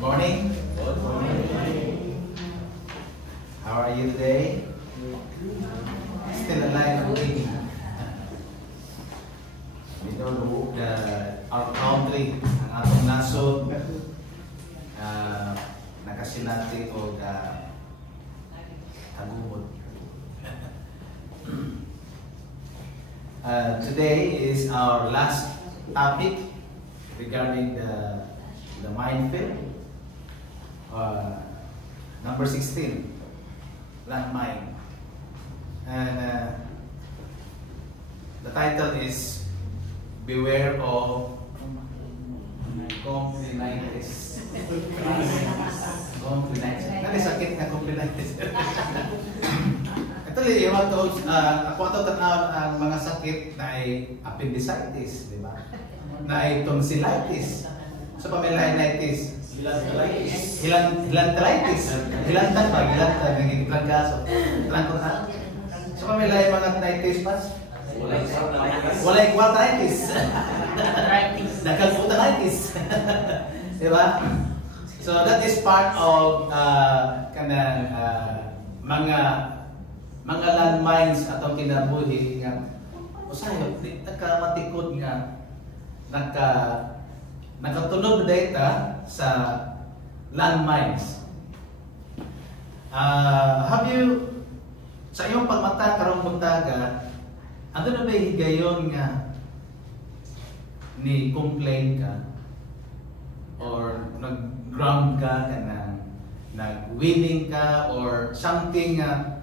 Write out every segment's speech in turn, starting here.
Good morning. Good morning. How are you today? Still alive and kicking. We know our country, ang atong nasod, nakasinati o kagumod. Today is our last topic regarding the minefield. Number 16, landmine. And the title is Beware of Complinitis. Complinitis. Nani sakit na complinitis. Actually, ako ito tanaw ang mga sakit na ay appendicitis, di ba? Na ay tonsillitis. So, pamilinitis. Hilantalitis. Hilantan pa, hilantan. Naging trangkaso. Trangkota. So, pamilay mga nitis pas? Walay quartitis. Nakalputanitis. Diba? So, that is part of mga landmines atong kinabuhi nga usahay nagkamatikod nga nakatunog data sa landmines. Have you sa iyong pagmata karong buntaga ano na ba higayon nga ni complain ka or nag-ground ka kanang nag-winning ka or something nga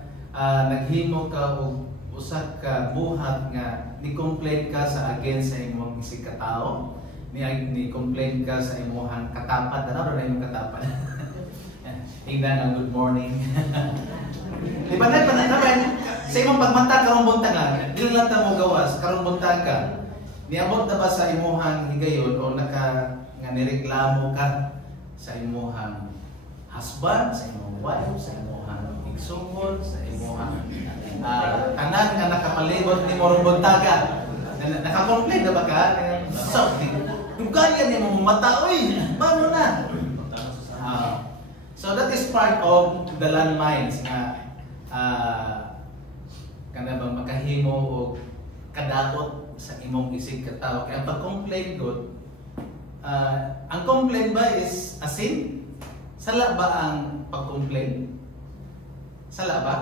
naghimo ka o usa ka buhat nga ni complain ka sa against sa imong isig ka tawo ni complain ka sa imong katapad ano na imong katapad tingnan ang good morning di ba naman sa imong pagmata karong buntaga dili lang ta mo gawas karong buntaga niabot na ba sa imong higayon o nga nireklamo ka sa imong husband sa imong wife sa imong igsugod sa imong tanan nga nakapalibot ni mo buntaga naka-complain na ba ka so yung kaya niya mong mata, uy, mano na. So that is part of the landmines na kana bang makahimo o kadakot sa imong isig ka tao. Kaya pag-complain good, ang complain ba is a sin? Sala ba ang pag-complain? Sala ba?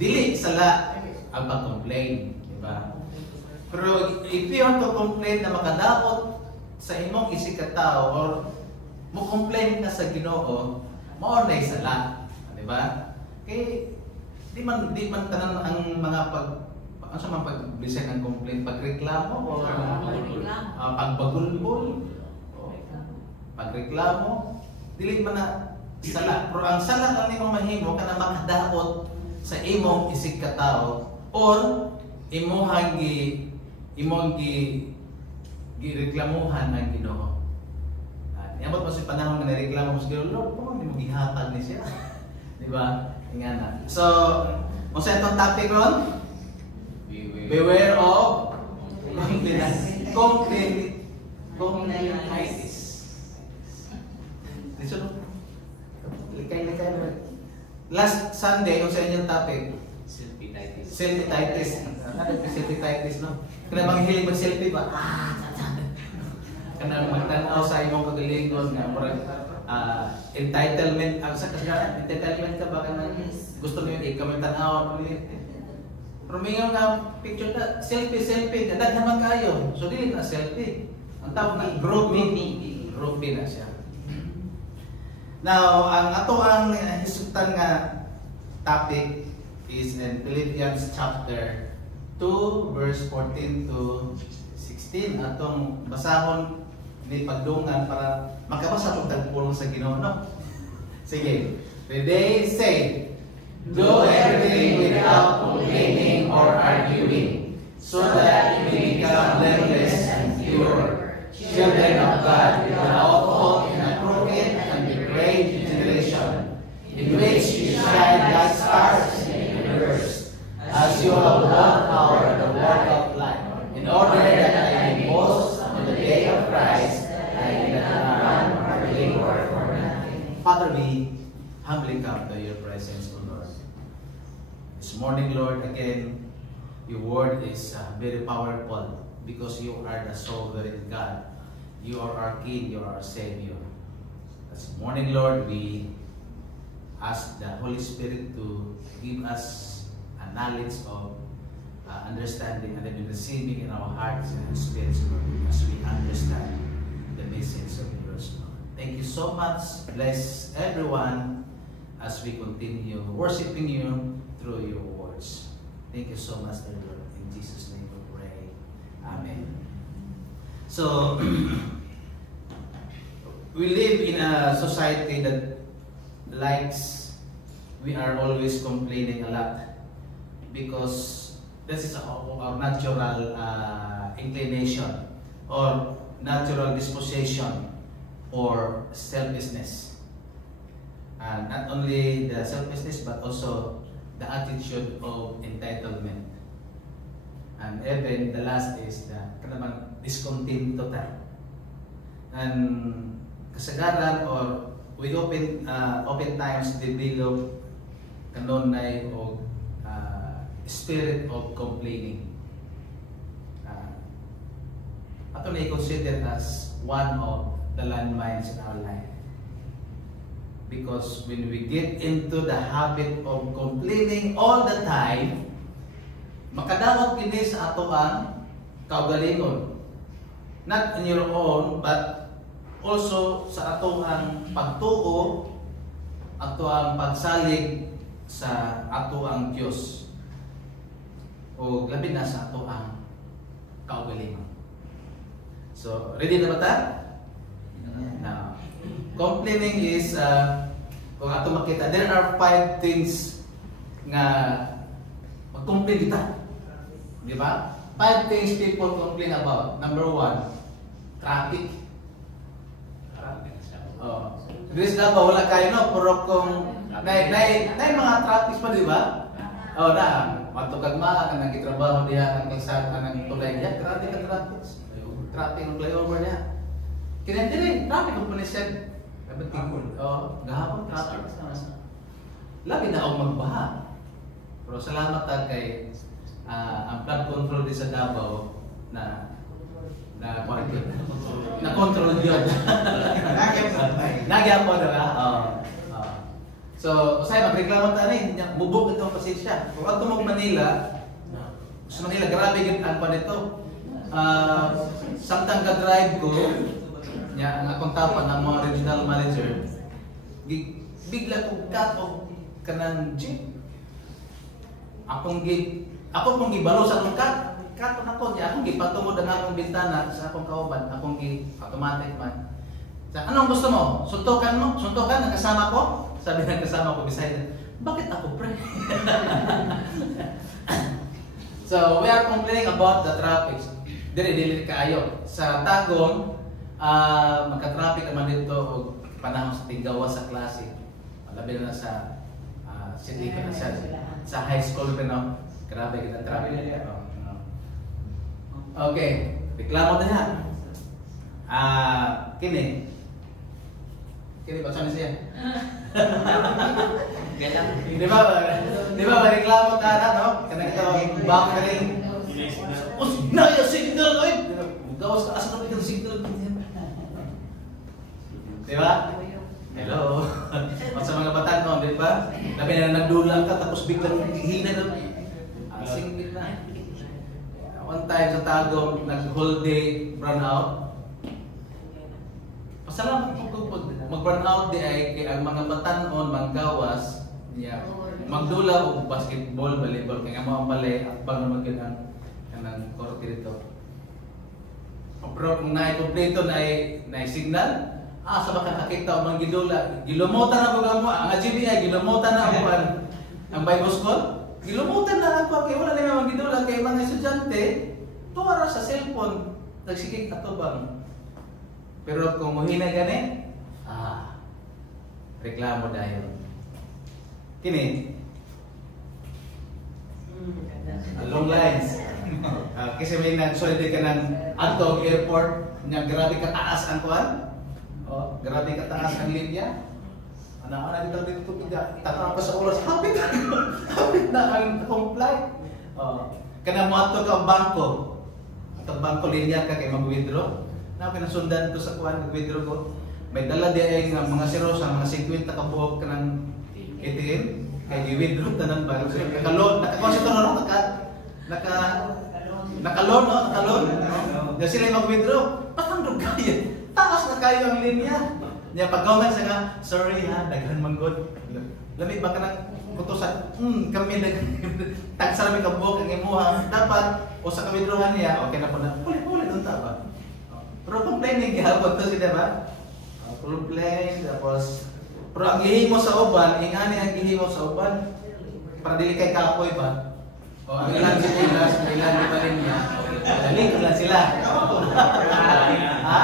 Dili sala ang pag-complain, di ba? Pero if you want to complain na makadakot sa imong isig ka tao or mo complain ka sa Ginoo, mao nay sala, di ba? Kay di man tanan ang mga ano sa mga pagbisan ng complaint, pagreklamo o pagbagulbol o pagreklamo, dili man na sala. Pero ang sala lang nimo mahimo kana makadakot sa imong isig ka tao or imong gireklamuhan ang Ginoo. Niabot mo sa panahon nga nireklamo mo sa Ginoo, Lord, kung hindi mo gihatag ni siya. Di ba? Ingana. So, kung sa itong topic ron, beware of complinitis. Likay-likay naman. Last Sunday, kung sa inyong topic, selfie-titis. Ano yung selfie-titis, no? Kaya bang hiling mag-selfie ba? Kaya magtanaw sa imong kagalingon nga, murag entitlement, sa kasagaran, entitlement ka ba ka na gusto mo yung ikaw may tanaw, pero may nga picture na, selfie, nadaghaman kayo. So, dili na selfie. Ang tawag na groupie na siya. Now, ang ato ang hisutan nga topic is in Philippians chapter 2 verse 14 to 16. Atong basahon ni pagdungan para makabasa pag tagpulong sa Ginoo, no? Sige. Today say, do everything without complaining or arguing, so that you may become blameless and pure, children of God without fault in a crooked and depraved generation, in which you shine like stars in the universe, as you have won power the work of life, in order that I may boast on the day of Christ, like in the humbly come to your presence, O Lord. This morning, Lord, again, your word is very powerful because you are the sovereign God. You are our King, you are our Savior. This morning, Lord, we ask the Holy Spirit to give us a knowledge of understanding and then receiving in our hearts and spirits, Lord, as we understand the message of yours, Lord. Thank you so much. Bless everyone as we continue worshiping you through your words. Thank you so much, Lord. In Jesus' name we pray. Amen. So, we live in a society that we are always complaining a lot because this is our natural inclination or natural disposition or selfishness. And not only the selfishness but also the attitude of entitlement. And even the last is the kanamang discontento ta. And kasagaran or we oftentimes develop kanunay o spirit of complaining. Ito na i-consider as one of the landmines in our life. Because when we get into the habit of complaining all the time, makadawat kini sa ato ang kaugalingon. Not in your own, but also sa ato ang pagtuo, ato ang pagsalig sa ato ang Diyos. O labi na sa ato ang kaugalingon. So, ready na ba ta? Now, complaining is, kung ato makita, there are 5 things nga mag-complain kita. Di ba? 5 things people complain about. Number 1, traffic. Oh. Dito sa Davao, wala kayo, no? Puro kung, na mga traffic pa, di ba? Oh, na. Matugagma, ang nagkitrabaho niya, ang kalsada, ang tulay niya. Traffic ang traffic. Traffic ang flyover niya. Kinandi rin, traffic ang punisyan. Oh, gahapon traffic. Labi na ako magbaha. Pero salamat kay ang flood control din sa Davao na control yun. Nagyapon na. So, usay magreklamo ta ni, mubog ito ang pasensya. Kung ato mo Manila, sa Manila grabe gid ang panito. Samtang ka-drive ko, ang akong tapan ng mga regional manager, bigla kong cut off kanang jeep. Ako pong gibalo sa akong cut on ako niya, akong gipatungod ang akong bintana sa akong kauban, akong automatic man. Sa anong gusto mo? Suntukan mo? Suntukan ang kasama ko? Sabi ng kasama ko beside, bakit ako pre? So we are complaining about the traffic. Dili kaayo. Sa Tagum, magka-traffic naman dito o panahon sa tinggawa sa klase. Labi na sa city pa na sa high school pa no. Grabe kita traffic. Okay, reklamo na yan. Kini ba sana siya? Di ba reklamo ta na no? Kana ito buffering. Na signal oy. Gawas ka asa ka signal. Di ba? Hello. Sa mga bata no, di ba? Labi na nagdulang ka tapos biglang hihina na. Singit na. One time sa Tagum, nag-whole day brownout. Pasalamat ko mag-brownout di ay kay ang mga batanon, manggawas, niya magdula og basketball, volleyball kay nga mga balay akbang naman gyud ang korte dito. Pero kung na-kompleto na signal, sa baka nakita o mang gidula, gilumutan na ko mo, ang GBI, gilumutan na ako ang Bible School, gilumutan na ako, kaya wala na mga gidula, kaya mga estudyante, tuwara sa cellphone, nagsikik ato bang. Pero kung muhina gani, reklamo dahil. Kini, long lines. Kasi may nagsolide ka ng Antog Airport, grabe kataas ang kuwan. Grabe kataas ang linya. Ana dito dito piga. Tanaw ka sa oras. Hapit na ang comply. Kana mo ato ka ang bangko. Atong bangko linya ka kay mag-withdraw. Na pinasundan to sa kuan mag-withdraw ko. May dala di ay nga mga serosa, mga 50 ka buhok ka ng ATM. Kay gi-withdraw tanan ba? Nakalon, naka-consider na nakalon, no? Nakalon. Kasi sila mag-withdraw. Patandog kayo. Taas na kayo ang linya. Nya pag-comment sa nga, sorry ha, daghan manggod. Lamig ba ka ng kutusan? Kami tagsa namin kabuok ang imuha. Dapat, o sa ka-withdrawhan niya, okay na po na, ulit unta ba? Pero complain niya gihapon to siya, diba? Complain, tapos, pero ang gihimo sa uban, ingani ang gihimo sa uban, para dili kay kapoy ba? O ang ilang sibulas, ang ilang di pa rin niya. Link ko lang sila. Ha?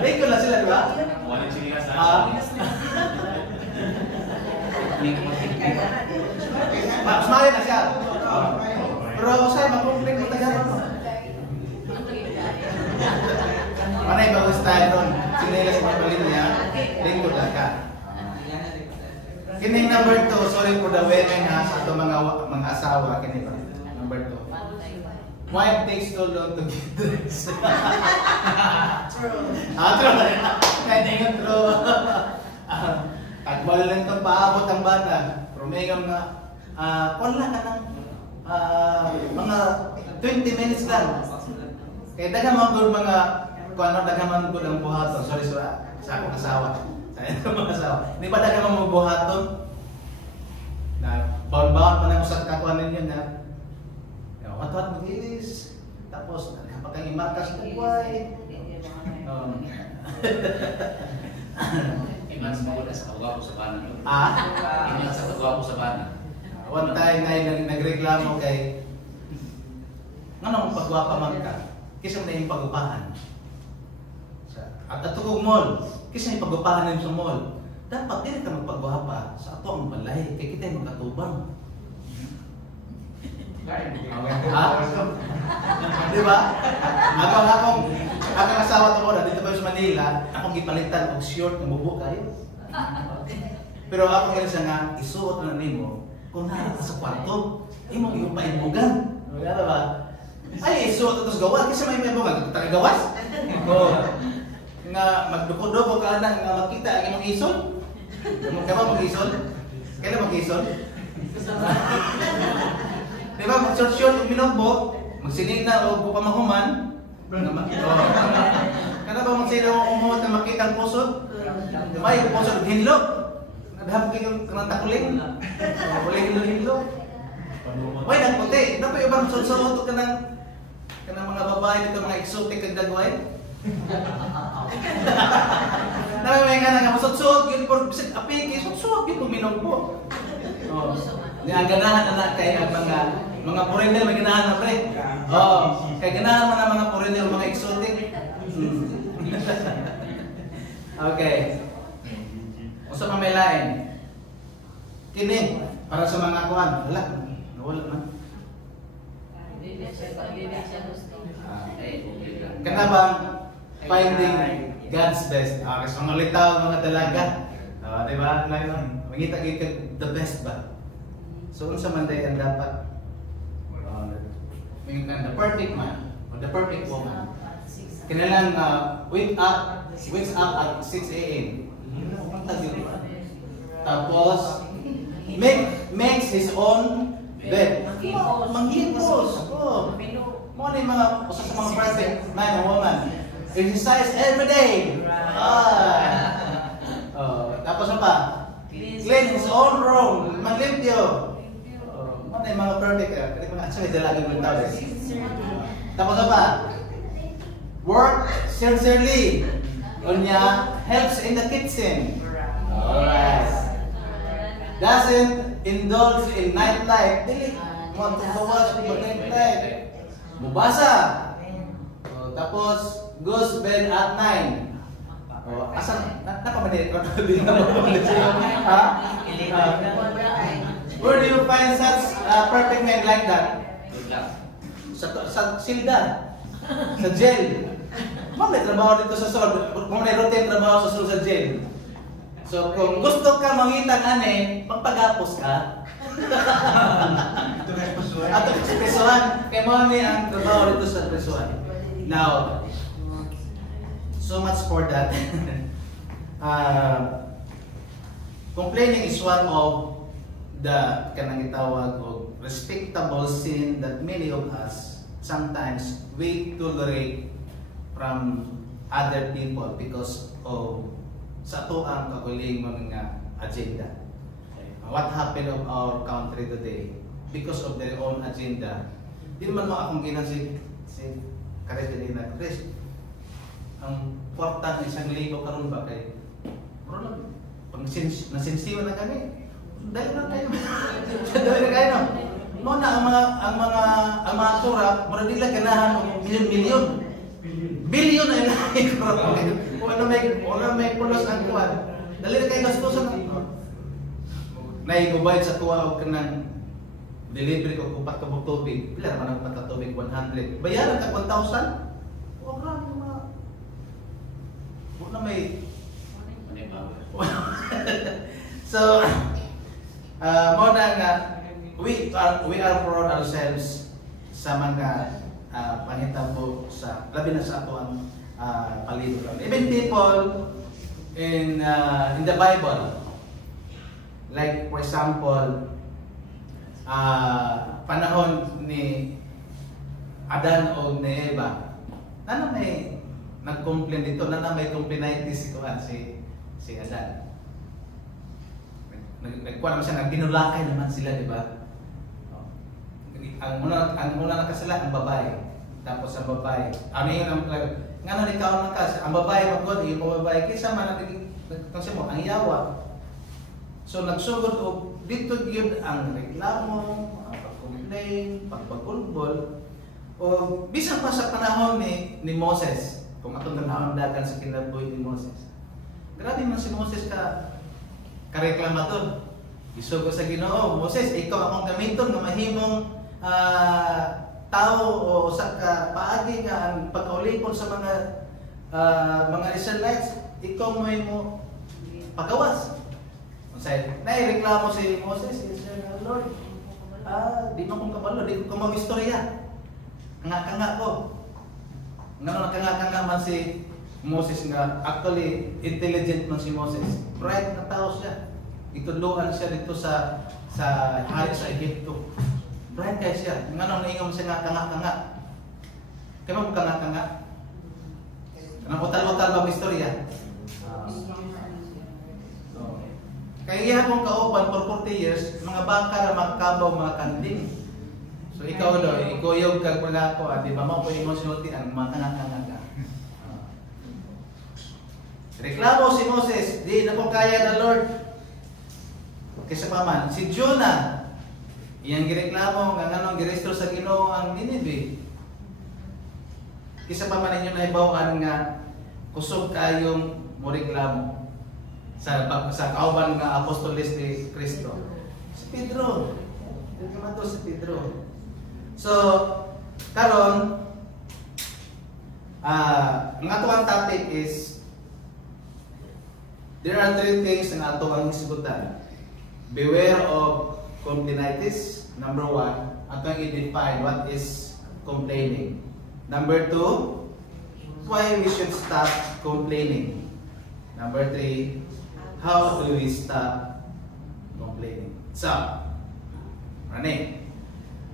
Link ko lang sila, di ba? Sumali na siya. Pero sa'yo, mag-complain mo tayo mo. Manay bagus tayo ron. Sinila sa pagbalin niya, link ko lang ka. Kining number 2, sorry for the women ha, sa ito mga asawa, kining number 2. Wife takes too long to get dressed. True. True. Kaya nga true. Tagbal lang itong paabot ang bata. Promegam na, kung lang ka ng mga 20 minutes lang. Kaya dagan mga, kung ano, dagan mga good ang buhaton. Sorry sa akong asawa. Hindi ba dagan mga buhaton? Na baon-baon pa na usap kakuanin yun na wat-wat mag-ilis. Tapos, kapag kang imarkas na buhay. Iman sa mga sa kagwapo sa bana. Iman sa kagwapo sa bana. One time na nagreklamo kay nganong pagwapa man ka? Kisa na yung pagupahan. At atugog mall, kisa yung pagupahan sa mall. Dapat din ka magpagwapa sa ato ang balay. Kaya kita yung magkatubang. Di ba? Akong asawa to mo na dito pa sa Manila, akong gipalitan og short nga mubo kayo. Pero ako ngayon sa nga isuot na nimo kung naa ka sa kwarto, imong iupain-bugan. Ano ba? Ay, isuot ito sa gawas kasi may bugan taga gawas. Nga magduko-duko ka na nga makita ang imong isol. Kamo mag-isol? Kailan mag-isol? Di ba, mag-short-short yung minogbo, magsinig na o pamahuman. Kana ba magsinig o umuhot na makita ang pusod? Di ba, yung pusod hinlok. Nabahap kayo ng takuling. Kuling hinlok. Why, nagputi. Dapat yung ibang suot ka ng mga babae dito, mga exotic kag dagway. Namin nga nga, masot-suot yun por apiki, sot-suot yun kung minogbo. Ang ganahan na kay ang mga foreigner may ganahan na pre. Kay ganahan man ang mga foreigner mga exotic. Okay. Usa pa may lain. Kini para sa mga kuan, wala man. Kana bang finding God's best? Kasi mga litaw mga dalaga. Di ba? Mangita gid the best ba? So, unsa man day ang dapat the perfect man or the perfect woman. Kailangan wakes up at 6 a.m. Tapos makes his own bed. Manghipos. Mo ni mga usa sa mga perfect man or woman. Exercise every day. Tapos ano pa? Clean his own room. Maglimpyo. Ano yung mga perfect ka? Kasi mga actually dalagang ng tao. Tapos apa? Work sincerely. Unya helps in the kitchen. Alright. Doesn't indulge in nightlife. Dili mo tumawas sa nightlife. Mubasa. Tapos goes bed at 9. Asan napamanit ko din na ha? Where do you find such perfect men like that? Sa silda, sa jail. May trabaho dito sa sol. May routine trabaho sa sol sa jail. So kung gusto ka mangitang ani, magpagapos ka. Ito na ipasuhan. Ato sa presuhan. Kaya mo ni ang trabaho dito sa presuhan. Now, so much for that. Complaining is one of the kanang gitawag og respectable sin that many of us sometimes we tolerate from other people because of sa ato ang kaguling mga agenda. What happened of our country today because of their own agenda. Di naman mo akong ginasi si Chris kanina. Chris, ang kwarta ng 1,000 karon ba kay pero pag nasensiwa na kami dahil na kayo dahil na kayo mo na ang mga turap mura nila ganahan og milyon bilyon ay lahi wala may pulos ang kuwan dali na kayo gastusan naigubay sa tuwa o kanang delivery ko upat ka tubig pila naman ang upat ka tubig 100 bayaran ka 1,000 o grabe na may so more than we are proud ourselves sa mga panghitabo sa labi na sa ato ang palibot. Even people in the Bible, like for example, panahon ni Adan o ni Eva, na may nag-complain dito, na may complainitis si Adan. Nagkuha naman siya, nagpinulakay naman sila, di ba? Ang muna nakasala, ang babae. Tapos ang babae, ano yun ang nga na ikaw na kasi, ang babae magod, yung babae, kaysa man kasi mo, ang yawa. So nagsugod o dito yun ang reklamo, ang pag-complain, pagpagulbol, o bisan pa sa panahon ni Moses, kung atong tanahon dagan sa kinabuhi ni Moses. Grabe man si Moses kareklamador. Isugo sa Ginoo, Moses, ikaw akong gamiton nga mahimong tao o sa paagi nga ang pagkaulipon sa mga Israelites, ikaw mo pagawas. Unsay naireklamo si Moses, Lord, di man kong kabalo, di ko mag-istorya. Kanga ko. Ngano nakanga man si Moses nga actually intelligent man si Moses. Bright na tao siya. Ituluan siya dito sa hari sa Egypto. Bright kay siya. Ngano naingon siya nga kanga. Kaya mo kanga. Kanang utal-utal ba istorya? Kaya ihapon kauban for 40 years, mga baka na magkabaw mga kanding. So ikaw daw, ikuyog kag wala ko, di ba mo po emotionality ang mga kanga. Reklamo si Moses, di na ko kaya na Lord. Kaysa pa man, si Jonah, iyang gireklamo, nga anong girestro sa Ginoo ang Nineveh. Kaysa pa man ninyo naibawaan nga, kusog kayong moreklamo sa kauban nga apostoles ni Kristo. Si Pedro, nagkamato si Pedro. So, karon, ang atong topic is there are 3 things na ato ang hisgutan. Beware of complainitis. Number 1, ato ang i-define what is complaining. Number 2, why we should stop complaining. Number 3, how do we stop complaining? So, Rene,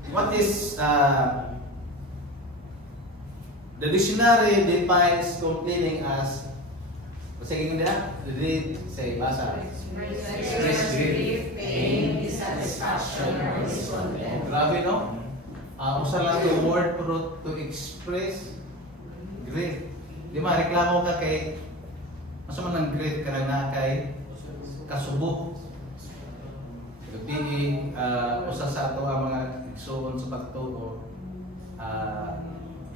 what is the dictionary defines complaining as sige nila, read, say, basa. Express grief, pain, dissatisfaction, or discontent. Grabe, no? Usa lang yung word to express grief. Di ba, reklamo ka kay mas man ang grief ka na kay kasubo. Gabi, usa sa ato ang mga igsoon sa pagtuo,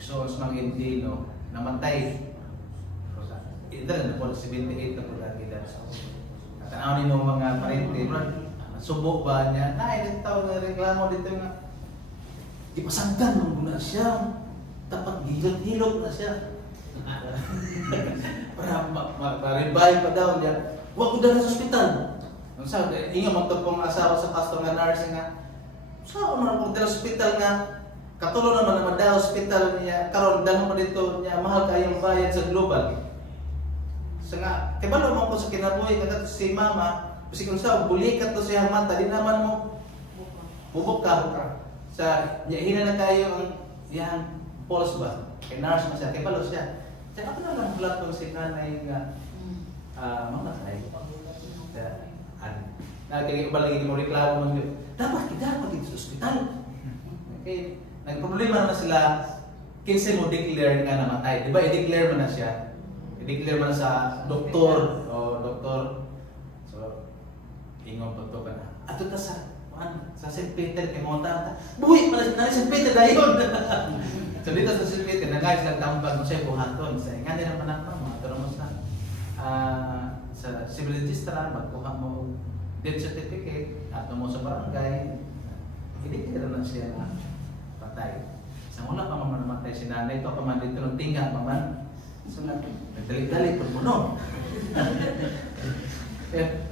igsoon sa mga Indino, namatay. Ito na po, 78 na po lagi dahil sa at ano nino mga parente, subo ba niya? Ito tao na reklamo dito nga. Ipasagdan mo muna siya. Dapat hilot-hilot na siya. Para ma-revive pa daw niya. Wa ko dala sa ospital. Unsa ingon man to pong asawa sa pastor nga nurse nga. Sa man ko dala sa ospital nga katulo naman daw ospital niya karon dala mo dito niya mahal kayong bayad sa global. Sa nga kibalo mo ko sa kinabuhi kada si mama kasi kung sa bulikat to siya mata di naman mo bubok ka sa hina na tayo ang yan pulse ba kay nurse man siya kibalo siya. Sa ako na lang bulat tong si nanay nga mamatay. Kaya iba lagi mo reklamo man yun. Dapat kita magiging sa ospital. Okay. Nagproblema na sila, kinsa mo declare nga namatay. Diba, i-declare mo na siya. I-declare mo na sa doktor. O, doktor. So, ingon po ito ka na. Ato ka sa St. Peter, kay Monta. Buhay pala na St. Peter dahil. So, dito sa St. Peter, nagayos lang tambag mo siya buhaton. Sa nga din ang panakpan mo. Ito naman sa civil registrar, magkuha mo death certificate, at mo sa barangay, i-declare na siya na patay. Sa wala pa mamatay si nanay, ito pa man dito ng tinga pa man. So, nagdali-dali po mo, no?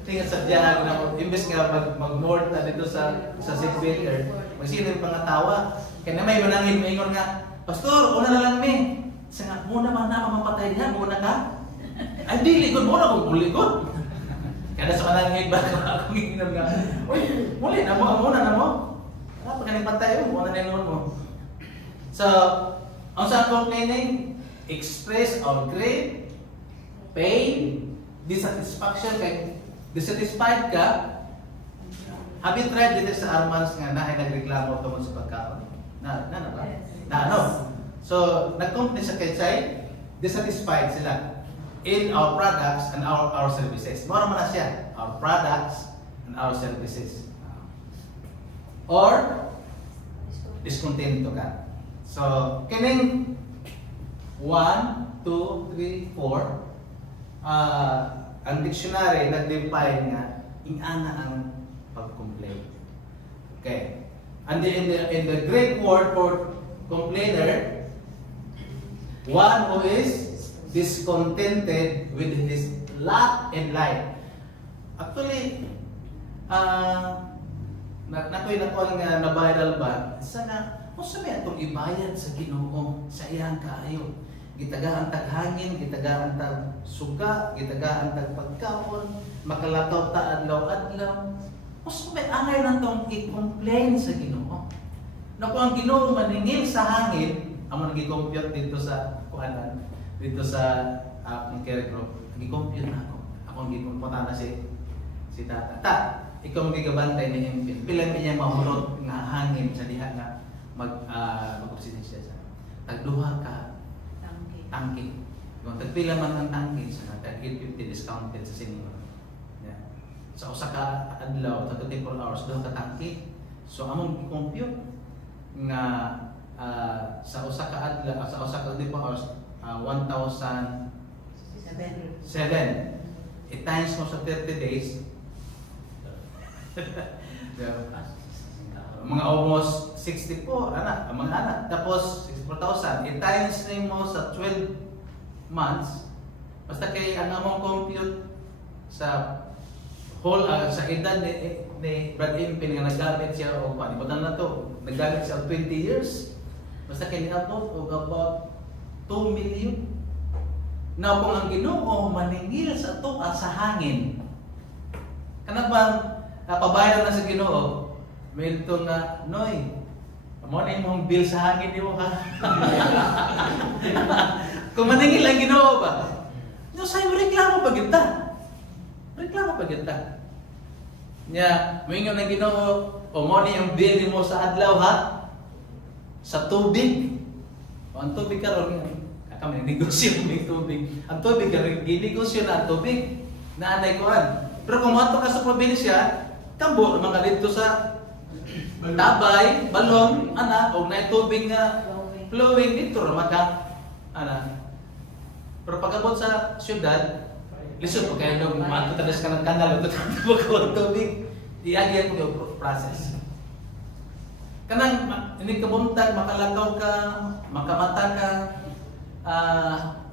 Tingnan sa diyan na imbes nga mag-north na dito sa St. Peter, magsino yung pangatawa. Kaya na may manangin, maingon nga, Pastor, una na lang mi. Sa nga, muna man na mamapatay niya, muna ka. Ay, di, likod mo na kung likod. Kada sa manangin ba ako nginom nga, uy, muli na mo, muna na mo. Pag kanipatay mo, muna na mo. So, ang sa complaining, express or great pain, dissatisfaction, kay dissatisfied ka, have you tried dito sa Armans nga na ay nagreklamo tungkol sa pagkaon? Na ba? Na ano? So, nag-complain sa kay dissatisfied sila in our products and our services. Mora man na siya, our products and our services. Or discontento ka. So, kining 1, 2, 3, 4 ang dictionary nag-define nga ingana ang pag-complain. Okay. And in the Greek word for complainer, one who is discontented with his lot in life. Actually, nakoy nga na-viral ba? Sa nga, kung sabi itong ibayad sa Ginoo sa iyang kaayo. Gitagaan tag hangin, gitagaan tag suga, gitagaan tag pagkaon, makalataw ta adlaw-adlaw. Kung sabi, angay na itong i-complain sa Ginoo. Na kung ang Ginoo maningil sa hangin, ang nag-compute dito sa kuhanan, dito sa akong care group, nag-compute na ako. Ako ang gikumputa na si Tata. Ta, ikaw magigabantay na yung pilang niya mahulot nga hangin sa diha na mag-oxygen siya sa tagduha ka tangke. Kung tagpila man ang tangke sa tag-850 discounted sa sinimo. Yeah. Sa usa ka adlaw, tag 24 hours duha ka tangke. So among i-compute nga sa usa ka adlaw, sa usa ka 24 hours 1,007. I-times mo sa 30 days. Mga almost 64 anak, mga anak. Tapos 64,000. I-times mo sa 12 months. Basta kay ang among compute sa whole sa edad ni Brad Impin nga naggamit siya o panibutan na to. Naggamit siya 20 years. Basta kay niabot og about 2 million. Na kung ang Ginoo maningil sa tuka sa hangin. Kana bang pabayad na sa Ginoo? Milton nga, Noy, amo na imong bill sa hangin di mo ka. Kung maningil ang Ginoo ba? No, sa'yo reklamo pa kita. Reklamo pa kita. Nya, moingon ang Ginoo, o mo ni yung bill mo sa adlaw ha? Sa tubig. O ang tubig karon kami negosyo ng tubig. Ang tubig karon ginegosyo na ang tubig. Naanay ko an. Pero kung mato ka sa probinsya, kambo naman ka dito sa tabay, balon, ana, o na tubig nga flowing dito naman ka, ana. Pero pagkabot sa syudad, lisod po kayo nung mato tadas ka ng kanal, ito ang tubig, iagyan mo yung process. Kanang hindi ka buntag, makalakaw ka, makamata ka,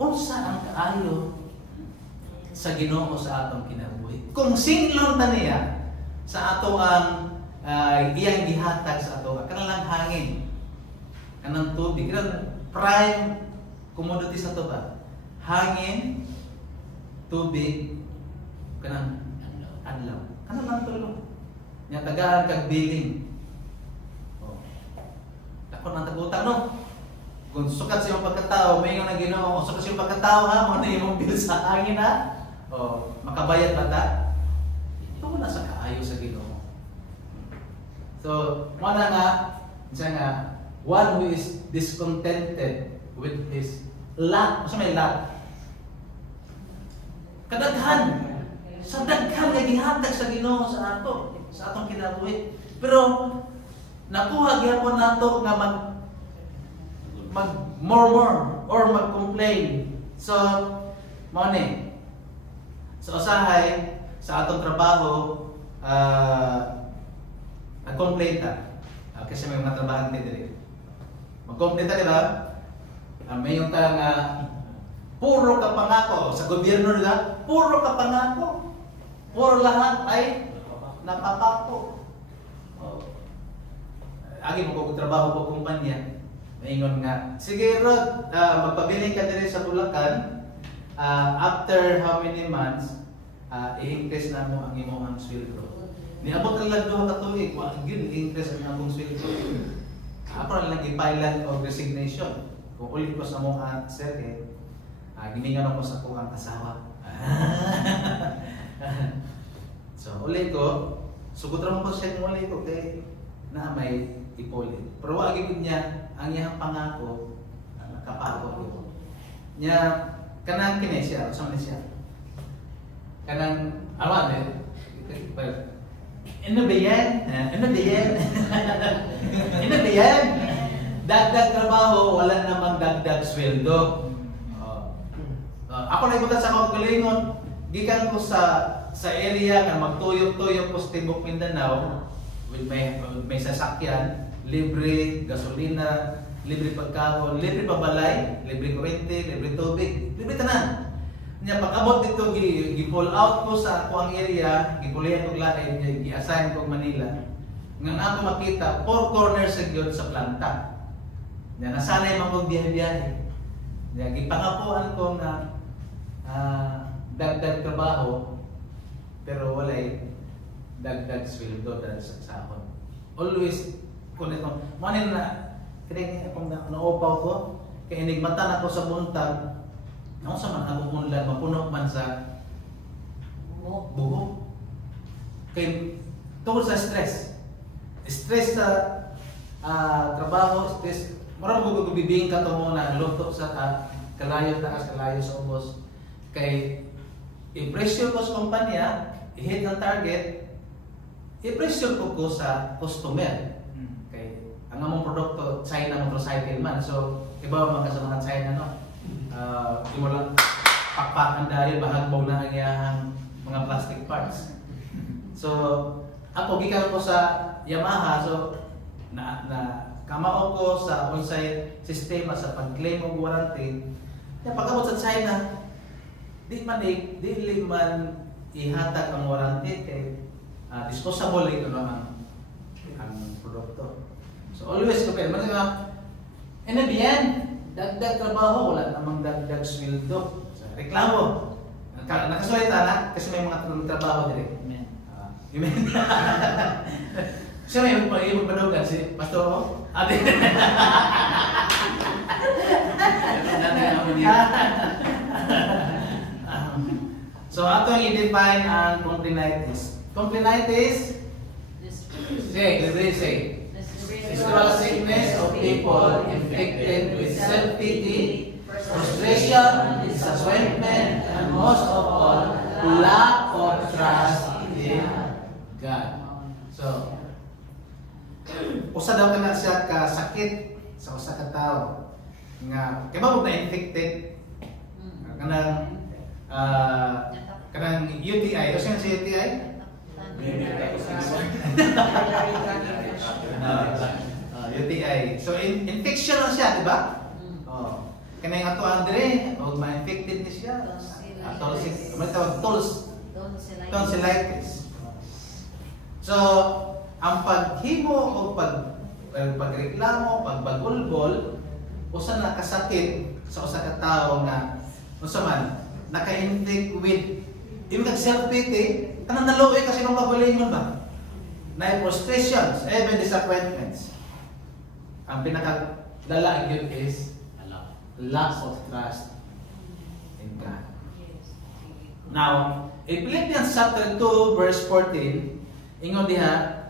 unsa ang kaayo sa Ginoo sa atong kinabuhi. Kung singlon ta niya sa ato ang iyang gihatag sa ato, kanalang hangin, kanang tubig, kanang prime commodity sa ato ba? Hangin, tubig, kanang adlaw. Kanang lang tulo. Nya tagaan kag billing. Oh. Dako nang tagutan no. Kung sukat sa iyong pagkatao, may nga Ginoo, sukat sa iyong pagkatao ha, mo na imong bill sa hangin ha. O, makabayad ba ta? Ito na sa kaayo sa Ginoo. So, muna nga, isa nga, one who is discontented with his lot. Masa may lot? Kadaghan. Sa daghan nga gihatag sa Ginoo sa ato, sa atong kinabuhi. Pero nakuha gyapon nato nga mag-murmur or mag-complain. So, mao ni. So, usahay sa atong trabaho, nag-complain ta. Kasi may mga trabahante diri. Mag-complain ta, di ba? May yung ta nga puro ka pangako sa gobyerno nila, puro ka pangako. Puro lahat ay napapako. Agi mo kung trabaho po kumpanya. Maingon nga, sige Rod, magpabiling ka din sa Bulacan. After how many months, i-increase na mo ang imong sweldo. Niabot lang 2 ka tuig, i-increase ang imong sweldo. Ako lang i-pilot o resignation. Kung ulit ko sa mong sir, giningan ako sa kong asawa. So, ulit ko, sugutra mo ko siya ulit ko kay na may ipulit. Pero wag gid niya ang iyang pangako nakapako ito. Nya kanang kini siya, sa man siya. Kanang awan Inabiyan. Dagdag trabaho, wala namang dagdag sweldo. Ako na ibutan sa akong galingon, gikan ko sa area nga magtuyok-tuyok ko sa Timbuk Mindanao with may sasakyan, libre gasolina, libre pagkaon, libre pabalay, libre kuryente, libre tubig, libre tanan. Nya pag-abot dito gi-pull out ko sa ako ang area, gipulihan ko lain, gi-assign ko Manila. Nga ako makita 4 corners sa gyud sa planta. Nya nasanay man kog biyahe-biyahe. Nya gipangapuan ko nga dagdag trabaho pero walay dagdag sweldo dahil sa sahod. Always kung ito, manin na kaya akong naupaw ko, kaya inigmatan ako sa buntag, ako sa man ako unlan, mapuno man sa buhok. Kaya tungkol sa stress. Stress sa trabaho, stress, marang bibing ka ito muna, luto sa kalayo taas, kalayo sa ubos. Kay i-pressure ko sa kumpanya, i-hit ang target, i-pressure ko sa customer. Kay ang among produkto, China motorcycle man. So, iba mga sa mga China, no? Di mo lang pakpakan dahil bahagbog na ang iyang mga plastic parts. So, ako gikan ko sa Yamaha, so kamao ko sa on-site sistema sa pag-claim og warranty. Kaya pag-abot sa China, di man ihatag ang warranty kay disposable ito naman ang produkto. So always ko man nga end, dagdag trabaho, wala namang dagdag sweldo. So, reklamo. Nakasulita na kasi may mga trabaho dire. Amen. Amen. Siya may magpadugan si Pastor O. Ate. So ato i-define ang complainitis. Complainitis, say, physical sickness of people inflicted with self-pity, frustration, disappointment, and most of all, lack of trust in God. So, usa daw kana siya ka sakit sa usa ka tawo nga kay ba mo na-infected kanang UTI, o siya si UTI? UTI. So infection na siya, di ba? Kanang ato andre, o ma-infected ni siya. tonsillitis. So, ang paghimo o pagreklamo, pagbagulbol, usa na kasakit sa usa ka tawo nga usa man naka-inflict with imong self-pity, kanang naluoy kasi nung kabulingon ba? Na frustrations, even disappointments. Ang pinakadala yun is lack of trust in God. Now, in Philippians chapter 2 verse 14, ingon diha,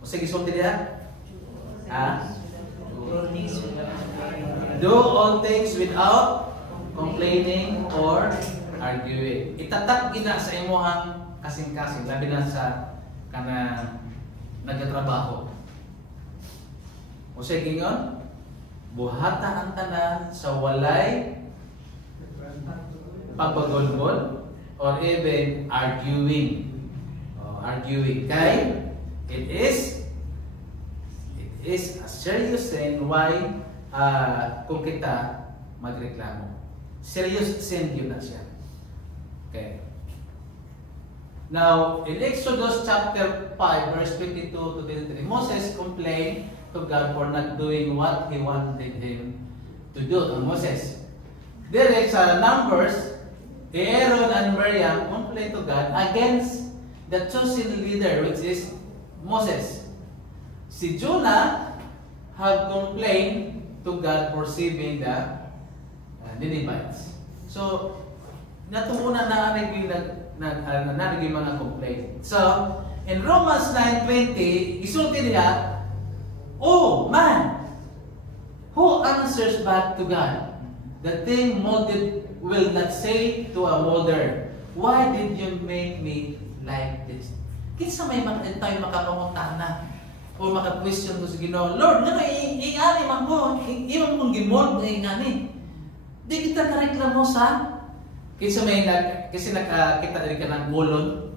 o sige sulti diha? Do all things without complaining or arguing. Itatak gina sa imuhang kasing-kasing, labi na sa kana nagtatrabaho. O sige ingon, buhata ang tanan sa walay pagbagulbol or even arguing. Arguing. Kay it is a serious sin why kung kita magreklamo. Serious sin yun na siya. Okay. Now, in Exodus chapter 5, verse 22 to 23, Moses complained to God for not doing what he wanted him to do to Moses. There is Numbers, Aaron and Miriam complained to God against the chosen leader, which is Moses. Si Jonah have complained to God for saving the Ninevites. So, natumunan na naging mga complaint. So, in Romans 9:20, isulti niya, oh man, who answers back to God? The thing molded will not say to a molder, why did you make me like this? Kinsa may tayo makapangutana o maka-question ko sa Ginoo, Lord, nga ingani man ko, imong kong gimold nga ingani. Di kita kareklamo sa kinsa may kasi nakakita diri ka ng kolon.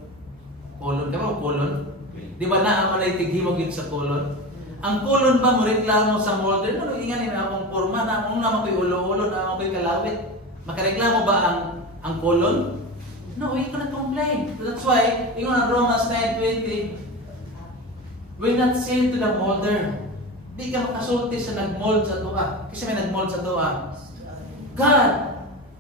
Kolon ka ba? Kolon? Di ba na ang manay tighimo gid sa kolon? Ang kolon ba mo reklamo sa molder? No, ingani na akong porma na akong naman ko'y ulo-ulo na akong ko'y kalawit. Makareklamo ba ang kolon? No, we cannot complain. That's why, ingon ang Romans 9:20, will not say to the molder, di ka makasulti sa nagmold sa tuwa. Kasi may nagmold sa tuwa. God,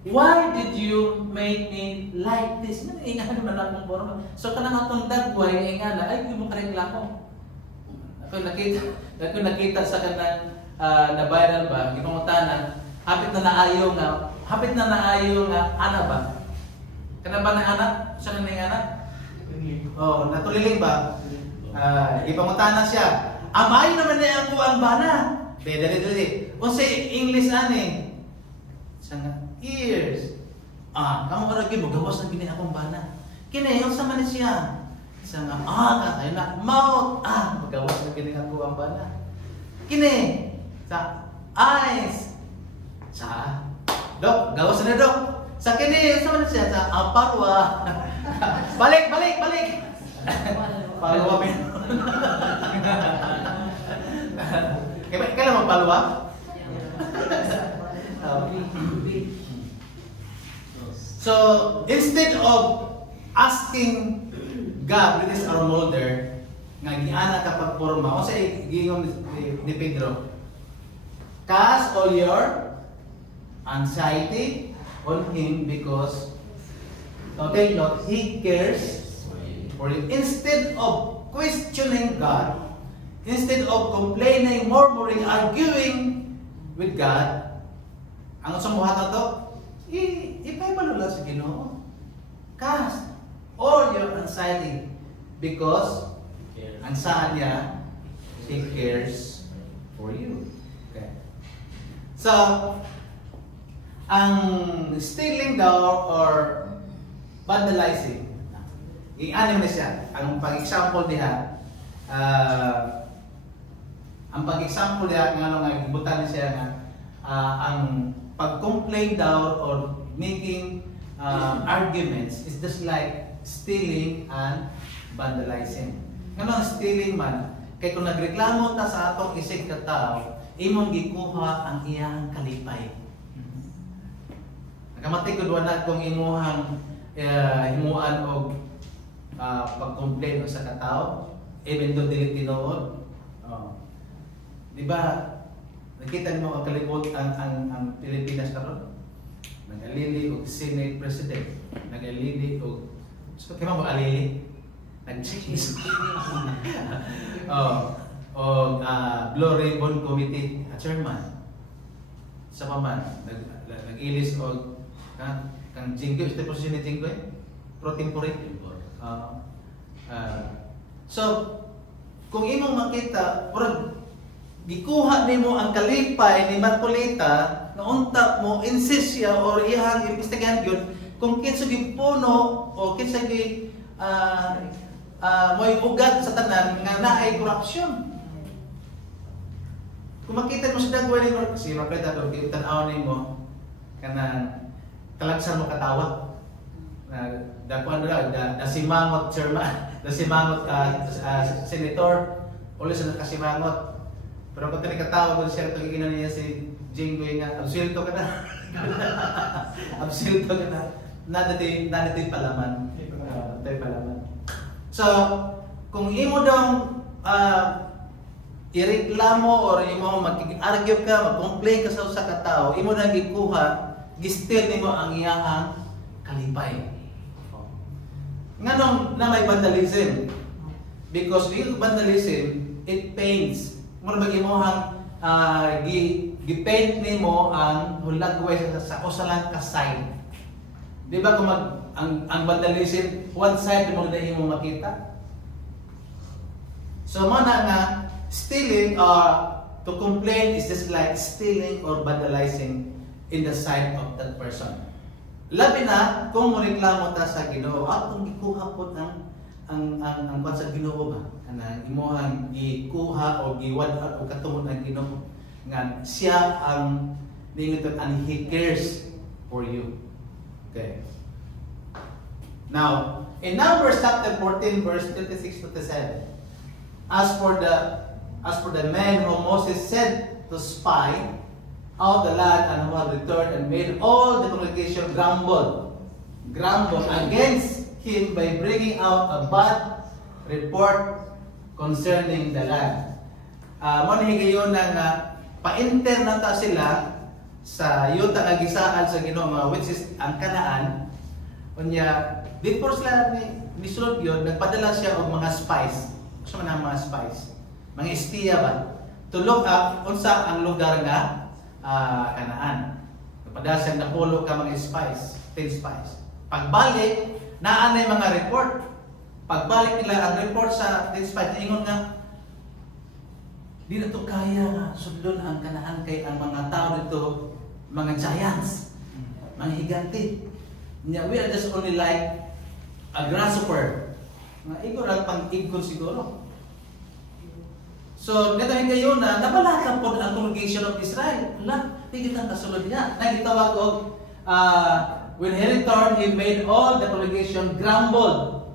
why did you make me like this? Ingana naman akong forma. So kanang atong dagway, ingana, ay, hindi mo kareklamo. Ako nakita sa kanang na viral ba, gipangutanan, hapit na naayo nga ana ba? Kana ba na anak? Siya na yung anak? Oh, natuliling ba? Ipangutanan siya. Amay naman na ako ang bana. Dali. O si English ani. Siya nga, ears. Kamu ka lagi mo, gawas na gini akong bana. Kini, yung sama ni siya. Siya nga, katay na, mouth. Magawas na gini ako ang bana. Kini, sa eyes. Sa, dok, gawas na dok. Sa kini, sama na siya, sa parwa. Balik! Parwa min. Kailan mo parwa? So, instead of asking God, this is our molder, nga giana kapag porma, o sa giyon ni Pedro, cast all your anxiety on Him because take note, He cares for you. Instead of questioning God, instead of complaining, murmuring, arguing with God, ang sumuhatan to, ipaybalula sa Ginoo. Cast all your anxiety because ang saan niya, He cares for you. Okay. So, ang stealing daw or vandalizing, i-anim na siya. Ang pag-example diha, nga ibutan na siya nga, ang pag-complain daw or making arguments is just like stealing and vandalizing. Nga stealing man, kay kung nagreklamo ta sa atong isig ka tao, imong gikuha ang iyang kalipay. Kamatay ko doon na kung imuhang himuan o pag-complain o sa katao, even though dili tinuod. Di ba, nakita mo ang kalimutan ang Pilipinas karon? Nag-alili og Senate President, nag-alili og so kaya mo alili? Nag-change. Blue Ribbon Committee Chairman. Sa paman, nag-ilis og kang Jinggoy, ito po siya ni Jinggoy? Pro tempore. So, kung imong makita, purag gikuha nimo ang kalipay ni Marcolita na unta mo insist siya or iyang investigahan gyud kung kinsa gipuno o kinsa gi mo'y ugat sa tanan nga naay korupsyon. Kung makita mo sa dagway ni si Marcolita kung tan-aw nimo kanang kalagsan mo katawa na dakuan na simangot chairman, na simangot senator, ulit sa nakasimangot. Pero pag katawa ko siya, pagkikinan niya si Jinggoy nga, absilto ka na. Absilto ka na. Nadato'y palaman. So, kung imo daw ireklamo or imo mag-argue ka, mag-complain ka sa katao, imo nang gikuha, gistil nimo ang iyahang kalipay. Nganong na may vandalism? Because yung vandalism, it pains. Muna mag-imuhang gi-paint nimo ang hulagway sa usalang ka side. Di ba kung ang vandalism, one side mo na imo makita? So mana nga, stealing to complain is just like stealing or vandalizing in the side of that person. Labi na kung moreklamo ta sa Ginoo, kung gikuha po ang sa Ginoo ba? Kanang imuhang ikuha o giwad-at o katungod ang Ginoo nga siya ang ningiton and He cares for you. Okay. Now, in Numbers chapter 14 verse 26-27, as for the men whom Moses sent to spy out the land and who had returned and made all the congregation grumble against him by bringing out a bad report concerning the land. Manihigayon na pa-enter na ta sila sa yuta nga gisaan sa Ginoo, which is ang Kanaan. Unya, before sila ni sulod yun, nagpadala siya og mga spies. Gusto man ang mga spies? Mga espiya ba? To look up unsa ang lugar nga Kanaan. Napadala siya napulo ka mga spies, 10 spies. Pagbalik, naanay mga report. Pagbalik nila ang report sa 10 spies, ingon nga, di na to kaya nga sudlon ang Kanaan kay ang mga tao dito, mga giants, mga higante. We are just only like a grasshopper. Igor ang pang-igor siguro. So, neto hingayon na nabalaka po ang congregation of Israel. Wala, tigit ang kasulod niya. Nagitawag og when he returned, he made all the congregation grumbled.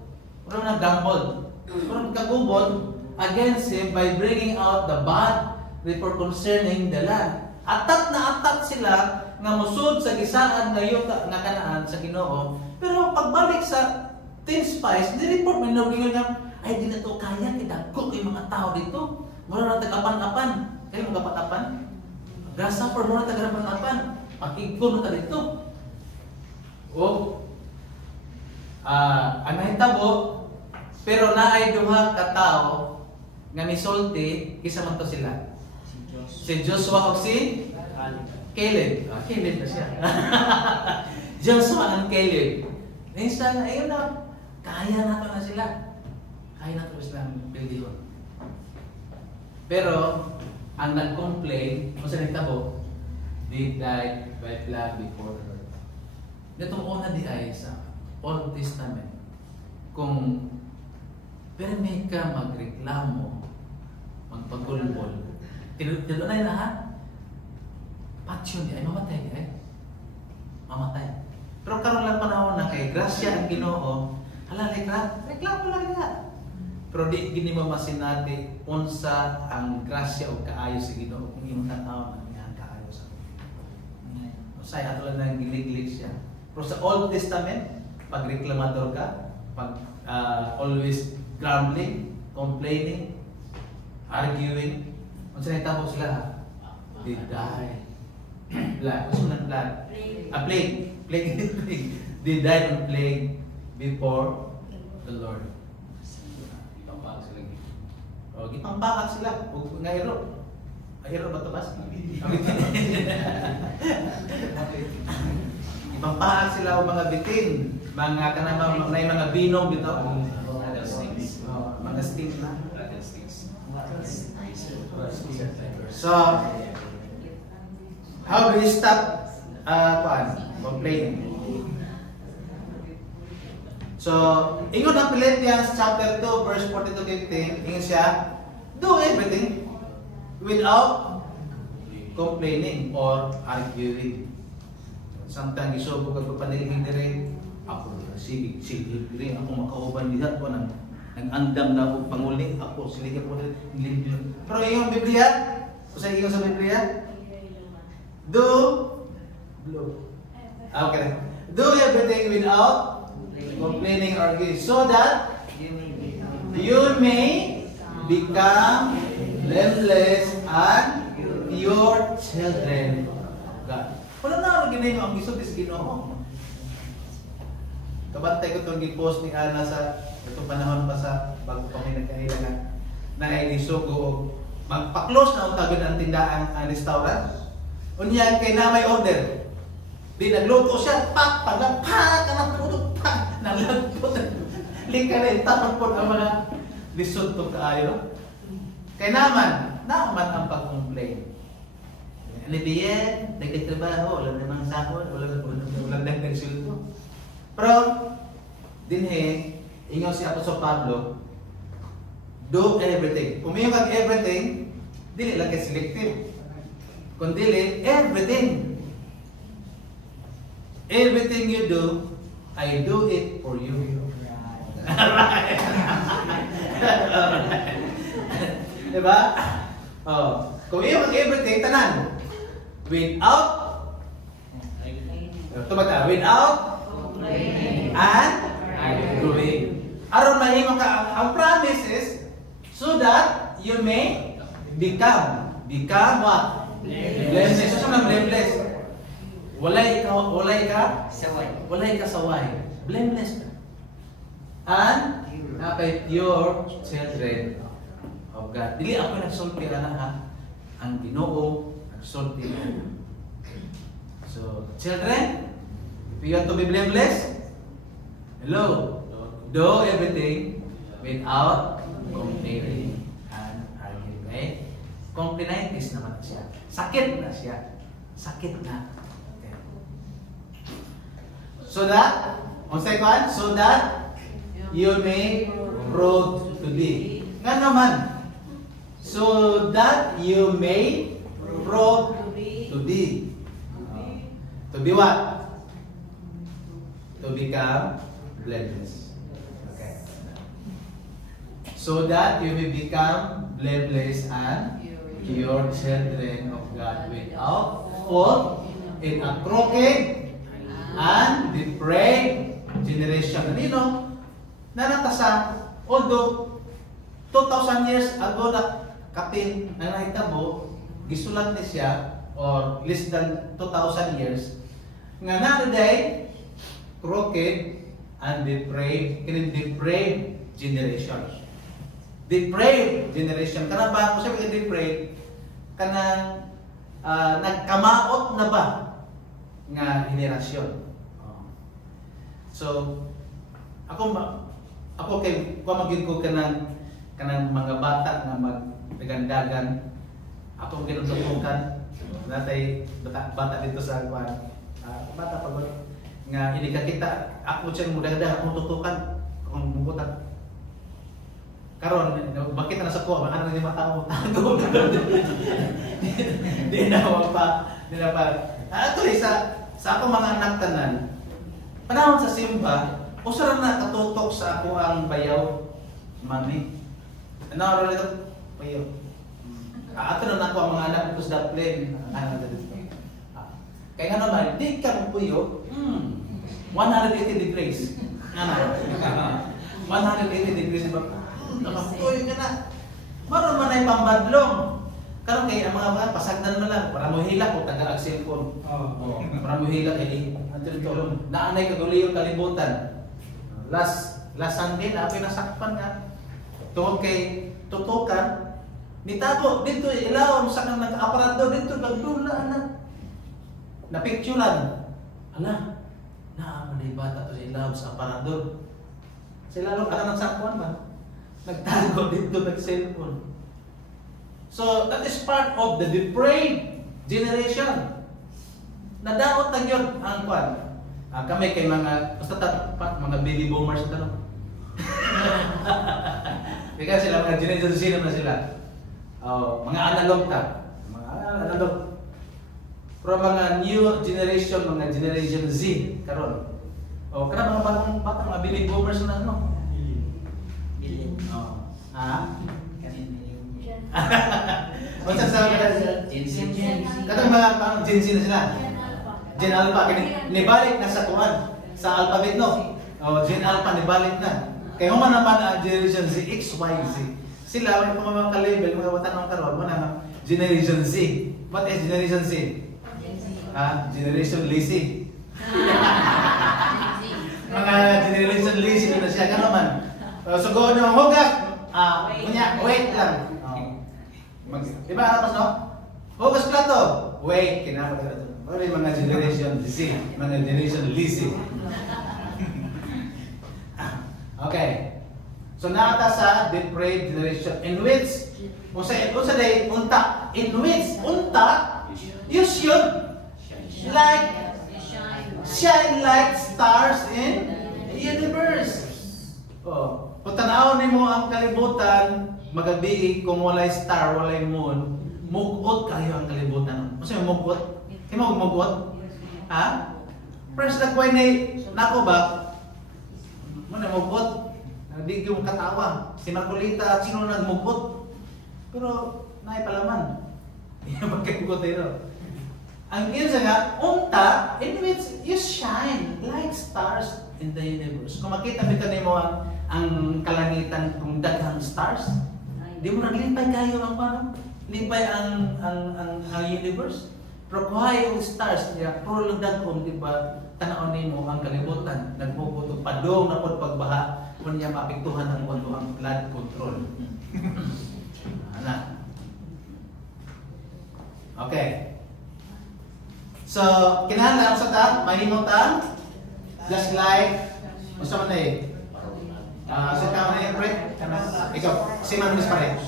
Pero na grumbled. Pero kagubod against him by bringing out the bad report concerning the land. Atat na atat sila nga musud sa gisaan nga yuta nga Kanaan sa Ginoo. Pero pagbalik sa 10 spies, ni-report mo gingon nga ay di na to kaya kidagko kay mga tao dito. Mura na tagapan-apan. Kaya mga gapat-apan. Grasshopper mura na tagapan-apan. Pakigko na dito. O ang nahitabo, pero naay duha ka tao nga misulti, kisa man to sila. Si Joshua o si Caleb. Caleb na siya. Joshua and Caleb. Minsan, ayun na, kaya na to na sila. Kaya na to silang bildiyon. Pero, ang nag-complain, kung sa nagtabo, they died by blood before the Lord. Itong una di ay sa Old Testament, kung permi ka magreklamo, magpagulbol, tinunay lahat, patsyon di ay mamatay di ay. Mamatay. Pero karon lang panahon na kay grasya ang Ginoo, halalay ka, reklamo lang ka. Pero di gini mo masinati unsa ang grasya o kaayo sa Ginoo kung imong tanaw na nga kaayo sa. Usay ato lang nang gilig-lig siya. Pero sa Old Testament, pag reklamador ka, pag always grumbling, complaining, arguing, kung saan itapos sila, they die. Blood. Gusto mo ng blood? Plague. They died on plague before the Lord. Ipambakas sila. O, gipambakat sila. Huwag nga hero. Hero ba ito, Bas? Ipambakat sila o mga bitin. Mga kanama, may mga binom dito. Mga stings na. So, how do you stop complaining? So, ingon ang Philippians chapter 2 verse 42-15, ingon siya, do everything without complaining or arguing. Samtang isubo kag panilhing dire, ako sige dire ako makauban diha ko nang nag-andam na og panguli ako sige po nilin. Pero ingon Biblia, usay ingon sa Biblia, do okay. Do everything without complaining or arguing, so that you may become blameless and pure children of God. Wala na ako ginayon ang gisod is Ginoo. Kabantay ko itong gipost ni Ana sa itong panahon pa sa bago pa may nagkailangan na ay nisugo magpa-close na utagod ang tindahan ang restaurant. Unya kay na may order. Di nagluto siya, pak, kanang tulog, pak, nalagpot. Lika na itapon po ang mga lisod to kaayo. Kay naman ang pag-complain. Ano biyan, nagtatrabaho, wala namang sahod, wala dagdag sildo. Pero, dinhe, ingaw si Apostol Pablo, do everything. Umiyo kag everything, dili lang kay selective. Kung dili, everything. Everything you do, I do it for you. Alright. Diba? Oh, kung iyo kag everything, tanan. Without and doing. Aron mahimo ka ang promise is so that you may become what? Blameless. So na blameless. Walay ka saway. Blameless ka. And pure children of God. Dili ako nagsulti ana ha. Ang Ginoo nagsulti. So, children, if you want to be blameless, hello, do everything without complaining and arguing. Okay? Complainitis naman siya. Sakit na siya. Sakit na. Okay. So that, so that you may prove to be. Nga naman, so that you may prove to be. To be what? To become blameless. Okay. So that you may become blameless and pure children of God without fault in a crooked and depraved generation. Nino? Nanatasa, although 2,000 years ago na kapin na nahitabo, gisulat ni siya or less than 2,000 years nga nanaday crooked and depraved generation. Depraved generation. Kana ba kung sabi depraved, kanang nagkamaot na ba nga henerasyon. So ako kay pamagin ko kanang mga bata nga magdagandagan. Ako ginututukan natay bata dito sa kuan. Bata pag nga hindi ka kita ako siya mudah-mudah akong tutukan akong bubutan karon bakit na sa kuha ano ni mata mo tago di na pa actually sa ako mga anak tanan panahon sa simba usa ra na katutok sa ako ang bayaw mami ano ra nito bayaw ato na nako ang mga anak dito sa plane ano dito. Kaya nga naman, di ka puyo, 180 degrees. Ano? 180 degrees, diba? Nakapuyo ka na. Maroon man ay pambadlong. Karon kay ang mga pasagdan mo lang para mo hila ko taga ang cellphone. Para mo hila kay antil tulong. Naanay kaguli yung kalibutan. Last Sunday na pinasakpan nga. Tungod kay tutukan nitago dito ilaw sa kang nag-aparador dito nagdula na. Napicturean. Ala. Naamay bata to sa ilaw sa aparador. Sila lang ana nagsakpan ba? Nagtago dito nag-cellphone. So, that is part of the depraved generation. Nadaot lang yun ang kwan. Kami kay mga, basta mga baby boomers ito. Kaya sila, mga generation Z naman sila. Mga analog ta. Mga analog. Pero mga new generation, mga generation Z, karon. Kana mga bagong bata, mga baby boomers na ano? Bilin. Basta sa mga Gen Z. katong mga pang Gen Z na sila. Gen Alpha kini nibalik na sa kuan sa alphabet no. Gen Alpha nibalik na. Kaya human naman ang Generation Z, X, Y, Z. Sila may mga ka-label mga bata karon mo na Generation Z. What is Generation Z? Generation lazy. Mga Generation lazy na siya ka naman. So go na hugak. Wait lang. Diba tapos no? Hugas plato. Wait, kinama ka ito. Ano yung mga generation Z, mga generation lazy. Okay. So naata sa depraved generation in which you should shine like stars in the universe. Kung tanaw nimo ang kalibutan, magabi kung walay star, walay moon, mugot kayo ang kalibutan. Kasi mugot? Hindi mo mugot? Ha? First na kway nako ba? Muna mugot? Hindi yung katawa. Si Marcolita at sino nagmugot? Pero naipalaman. Hindi magkagugot ito. Ang kinsa nga, unta, in which you shine like stars in the universe. Kung makita mo ang kalangitan kung daghang stars, di mo naglipay kayo ang parang lipay ang universe. Pero kuhay yung stars niya, puro lang dagkong, di ba, tanaon nimo ang kalibutan, nagpuputo padong na pod pagbaha, kung niya maapektuhan ang flood control. Ana. Okay. So, kinahanglan sa ta, mahimutan, just like, gusto mo na sa tao na yan, pre? Ikaw, si Manunis pa rin.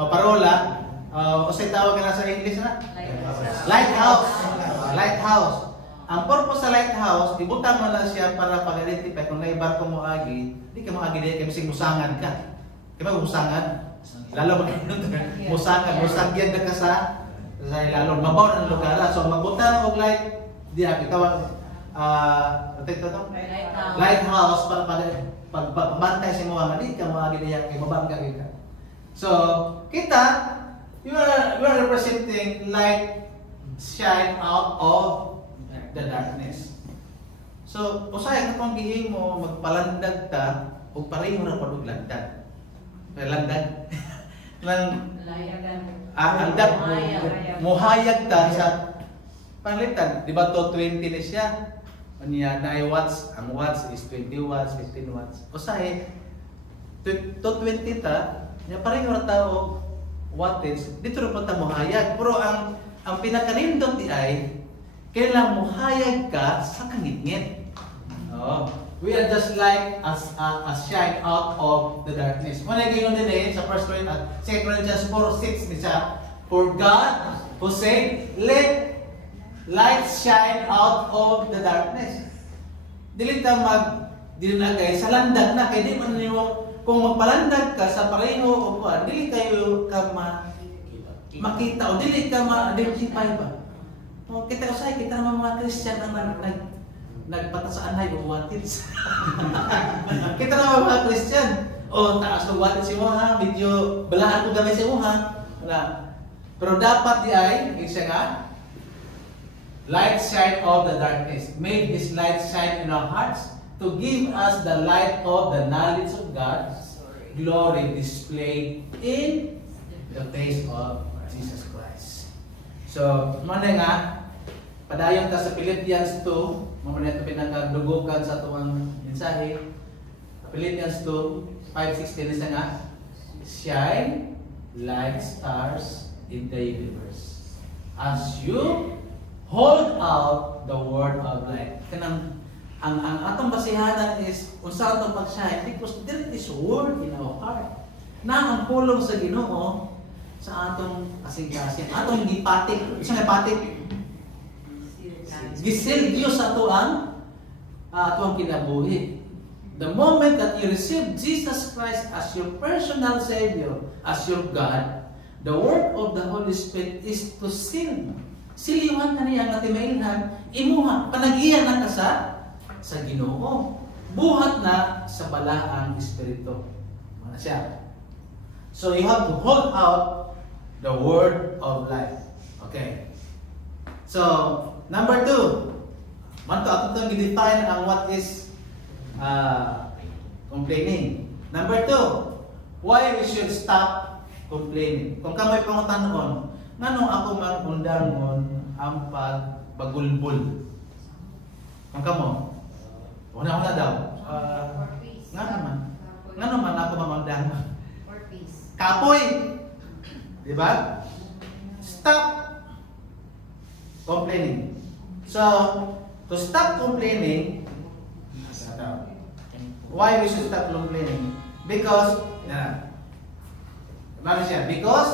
Parola. O sa tawag ka na sa English na? Lighthouse. Lighthouse. Ang purpose sa lighthouse, ibutang mo lang siya para pag-identify kung naibarko mo agi, hindi ka mo agi dahil kasi musangan ka. Kaya ba musangan? Lalo musagyan na ka sa lalo, mabaw ng lugar. So magbutang og light, diya, itawag, lighthouse para pagpapantay sa mga mali ka mga ginaya kay mabangga kita. So, kita you are representing light shine out of the darkness. So, usay katong gihimo magpalandag ta ug pareho ra pud landag. Landag. Lang andag mohayag ta sa palitan, di ba to 20 na siya? Niya na watts, ang watts is 20 watts, 15 watts. Usahay, to 20 ta, niya pareho ra tao wattage, dito rin punta mohayag. Pero ang pinakarindot di ay, kailang mohayag ka sa kangit-ngit. We are just like a shine out of the darkness. Kung naging din sa 1 Corinthians 4:6 ni siya, for God who said, let light shine out of the darkness. Dili ka dinagay sa landag na kay di man nimo kung magpalandag ka sa pareho o kuan dili kayo ka makita o dili ka ma-identify ba. Kita usay kita mga Christian ang nagpatasaan ay wattage. Kita na mga Christian. Taas ng wattage si Uha, medyo balahan ko gamay si Uha. Wala. Pero dapat di ay isa nga light shine of the darkness. Made His light shine in our hearts to give us the light of the knowledge of God's glory displayed in the face of Jesus Christ. So, muna nga, padayon ta sa Philippians 2, mamaya ito pinagdugukan sa tuwang mensahe. Philippians 2, 5:16 isa nga, shine like stars in the universe as you hold out the word of light. Kanang ang atong basihanan is unsa atong pag-shine because there is word in our heart na ang pulong sa Ginoo sa atong kasing-kasing. Atong gipatik, isa nga patik. Gisil Dios ato ang atong kinabuhi. The moment that you receive Jesus Christ as your personal Savior, as your God, the work of the Holy Spirit is to seal. Siliwan na niya ang atimailhan, imuha, panagiyan na ka sa Ginoo. Buhat na sa balaang Espiritu. Ano siya? So you have to hold out the word of life. Okay. So, number 2. Manto ato itong i-define ang what is complaining. Number 2, why we should stop complaining. Kung kamoy pangutan noon, nganong ako man undangon ang pagbagulbul? Kung kamo, una daw. Ngano man ako mamandangon? Kapoy. Diba? Stop complaining. So, to stop complaining, why we should stop complaining? Because, because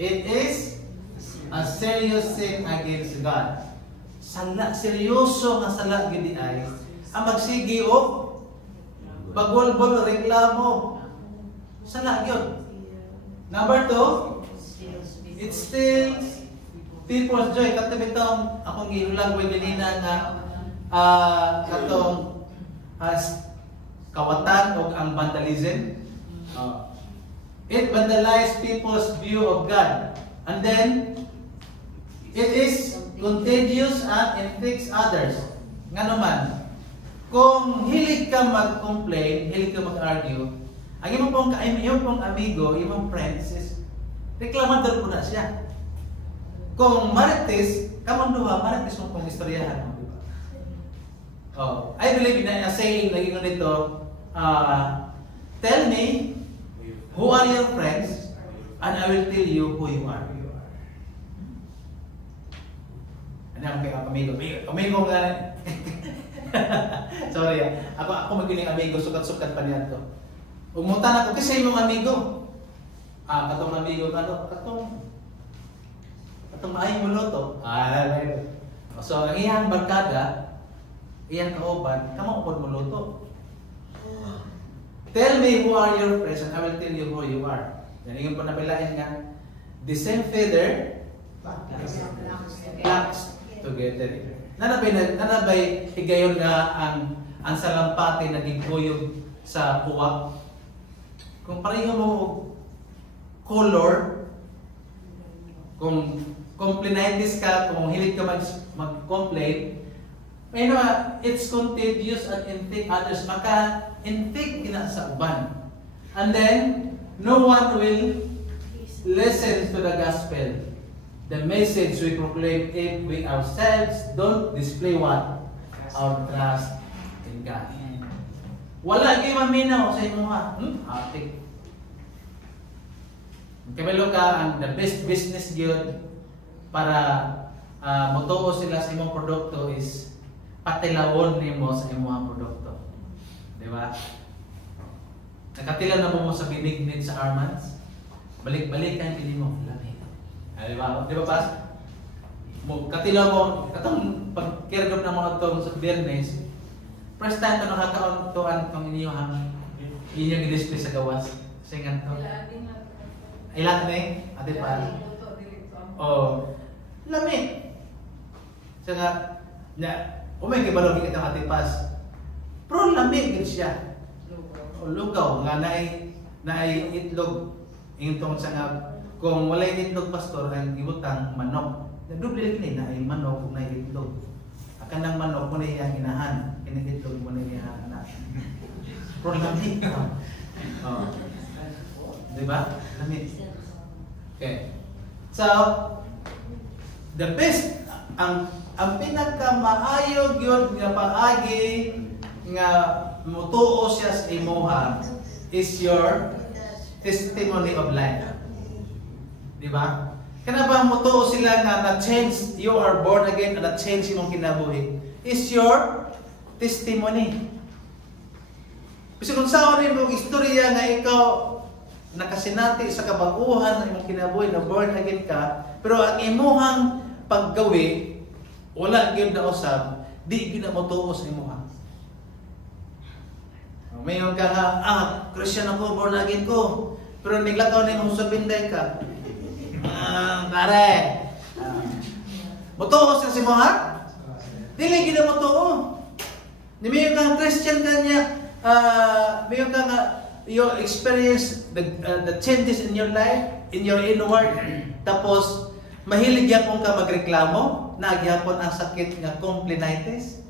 it is a serious sin against God. Sala, seryoso nga sala gidi ay ang magsigi o bagulbol reklamo. Sala gyud. Number 2, it steals people's joy. Katabi itong akong gihulang way ganina nga katong kawatan o ang vandalism. It vandalizes people's view of God. And then, it is contagious and infects others. Nga naman, kung hilig ka mag-complain, hilig ka mag-argue, ang iyong pong amigo, iyong friends is reklamador po na siya. Kung marites, kamanduha, marites mo pong istoryahan mo, diba? I believe in a saying na yun nito, tell me who are your friends and I will tell you who you are. Ano ang amigo? Amigo nga. Sorry, ako magiling amigo, sukat-sukat pa niyan to. Umunta ako kasi yung amigo. Katong amigo, katong maayong muluto. So, ang iyang barkada, iyang kauban, kamo upod muluto. Tell me who are your friends and I will tell you who you are. Yan yung po napilain nga, the same feather flocks together. Nanabay higayon nga ang salampati na giguyog sa puwak. Kung pareho mo color, kung complainitis ka, kung hilig ka mag-complain, may it's contagious and infect others. Maka-infect ina sa uban. And then, no one will listen to the gospel. The message we proclaim if we ourselves don't display what? Our trust in God. Wala kayo maminaw sa inyo ha. Atik. Kabalo ka ang the best business yun para motuo sila sa imong produkto is patilawon nimo sa imong produkto. Di ba? Nakatilaw na mo sa binignit sa Armands. Balik-balik ka hindi mo. Di ba? Di ba pas? Katilaw mo, katong pag-kirgap ng mga itong sa Biyernes, first time ito nakakauntuan itong inyong i-display sa gawas. Singan to. Ilan na eh? Ate pa? Oh, lami. Saka, umay kibalog kita ng ate pas. Pero lami gid siya. Lugaw nga naay itlog. Ingtong sa nga kung walay itlog pastor ang ibutang manok. Doble lagi na ay manok ug na itlog. Akan ng manok mo na iyang inahan, kinikitlog mo na iyang anak. Pero lamig. Oh. Diba? Lamig. Okay. So, the best, ang pinaka-maayog yun nga paagi nga mutuo siya sa imuha is your testimony of life. Diba? Kana ba mutuo sila nga na-change, you are born again, na-change imong kinabuhi, is your testimony. Kasi kung saan rin mong istorya nga ikaw nakasinati sa kabaguhan ng imong kinabuhi, na born again ka, pero ang imuhang paggawi, wala gyud na usab, di gyud na mutuo sa imuha. Mayon ka nga, Christian ako, born again ko, pero niglakaw na imong sabinday ka. Pare. Mutuo sa imuha? Dili gyud na mutuo. Ni mayon kang Christian kanya, mayon ka nga you experience the changes in your life, in your inward. Tapos mahilig gyapon ka magreklamo, nagyapon ang sakit nga complainitis.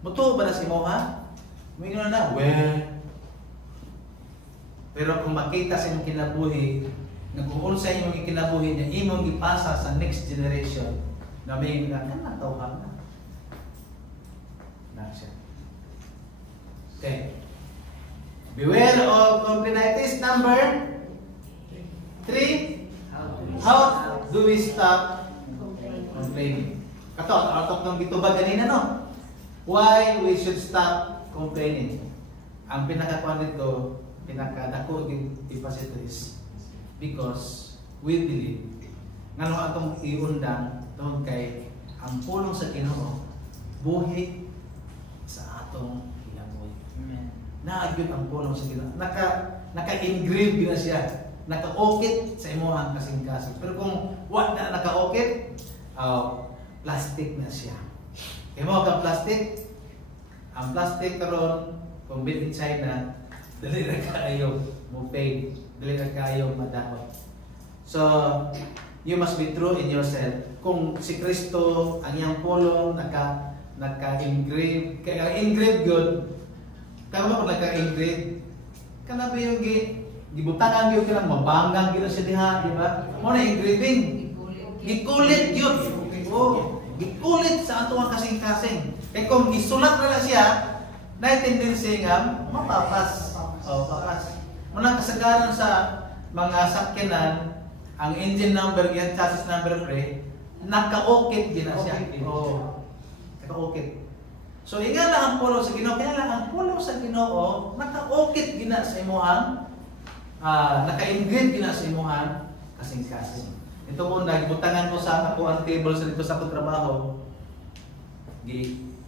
Mutuo ba na si mo ha? Mingon na, well. Pero kung makita sa imong kinabuhi, nga kung unsa imong kinabuhi niya, imong ipasa sa next generation, na may nga tawhan na. Na siya. Okay. Beware of complainitis. Number 3. How do we stop complaining? Kato, atok ng gitubag ganina, no? Why we should stop complaining? Ang pinakakuan dito, pinakadako din ipasito is because we believe nga nung atong iundang tungod kay ang pulong sa Ginoo buhi sa atong kinabuhi. Naagyod ang pulong sa Ginoo. Naka-engrave gina siya. Naka-okit sa imuhang kasing-kasing. Pero kung wala na naka-okit, plastic na siya. Imo ka plastic? Ang plastic karon kung made in China, dali na kayo mo pay, dali na kayo madahon. So, you must be true in yourself. Kung si Kristo ang iyang pulong naka-engrave, kaya engrave good. Kaya mo naka-engrave, kana ba yung gibutangan gyud kanang mabanggang gyud sa diha, di ba? Mo na engraving. Gikulit gyud. Oh, gikulit sa ato ang kasing-kasing. Kay kung isulat na siya, na tendency nga mapapas. Oh, papas. Muna kasagaran sa mga sakyanan, ang engine number yan, chassis number pre, naka-okit din na siya. Oh, naka-okit. So, inga lang ang pulong sa Ginoo. Kaya lang ang pulong sa Ginoo, naka-okit gina sa imuhang, naka-engrave gina sa imuhang kasing-kasing. Ito mo, nagibutangan ko sa ako ang table sa dito sa akong trabaho.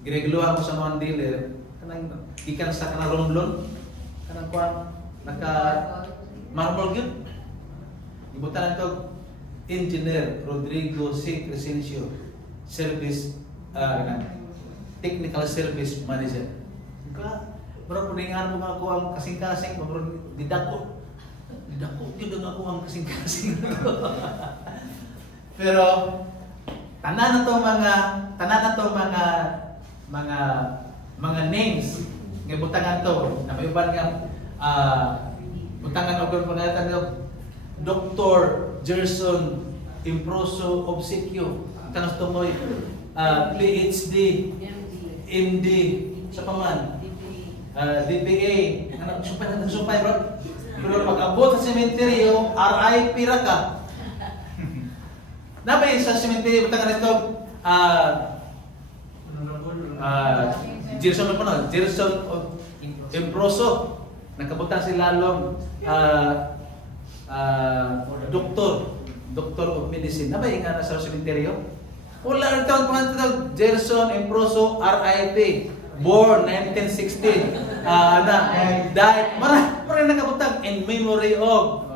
Giregluhan ko sa mga dealer. Kanang ikan sa kanang romblon. Kanang kuwan, naka-marble yun. Gibutangan ko, Engineer Rodrigo C. Crescencio, Service, Technical Service Manager. Mura po ningan mo nga ako ang kasing-kasing, mura didako. Didako yun ako ang kasing-kasing. Pero tanan na to mga names nga butangan to na may uban nga butangan og pangalan nga Dr. Gerson Improso Obsequio kanang to moy PhD MD sa paman DPA ano supay bro pero pag-abot sa sementeryo RIP ra ka. Nabay sa sementeryo butangan ito Gerson Improso nakabutang si lalong Doctor of Medicine. Nabay nga nasa sementeryo? Wala rin taon pangalan Gerson Improso RIP born 1960 died mara nakabutang in memory of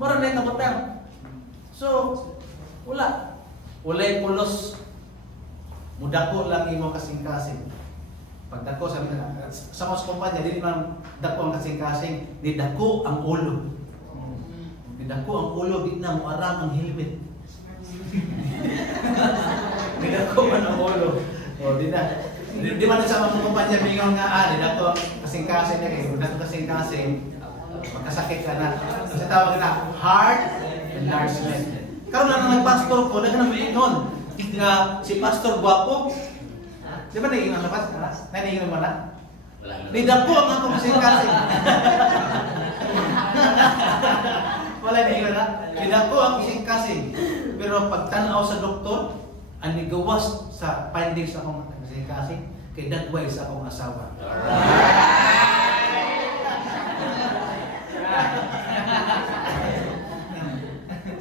mara nakabutang. So walay pulos mudako lang imo kasing-kasing. Pagdako sa mga kumpanya dili man dako ang kasing-kasing, di dako ang ulo. Di dako ang ulo, di na mo aram ang helmet. Didako man ang ulo. O, di na. Di man sa mga kumpanya mingon nga, didako kasing-kasing na kayo. Didako kasing-kasing, magkasakit ka na. Kasi tawag na, heart enlargement. Karoon na nagpastor ko, nagkanang maingon. Nga si Pastor Guapo. Di ba naging ang lapas? Naningin mo na? Didako ang ako kasing-kasing. Wala ningin na? Didako ang kasing-kasing. Pero pagtanaw sa doktor, ang nigawas sa findings akong kasing-kasing, kay dagway sa akong asawa.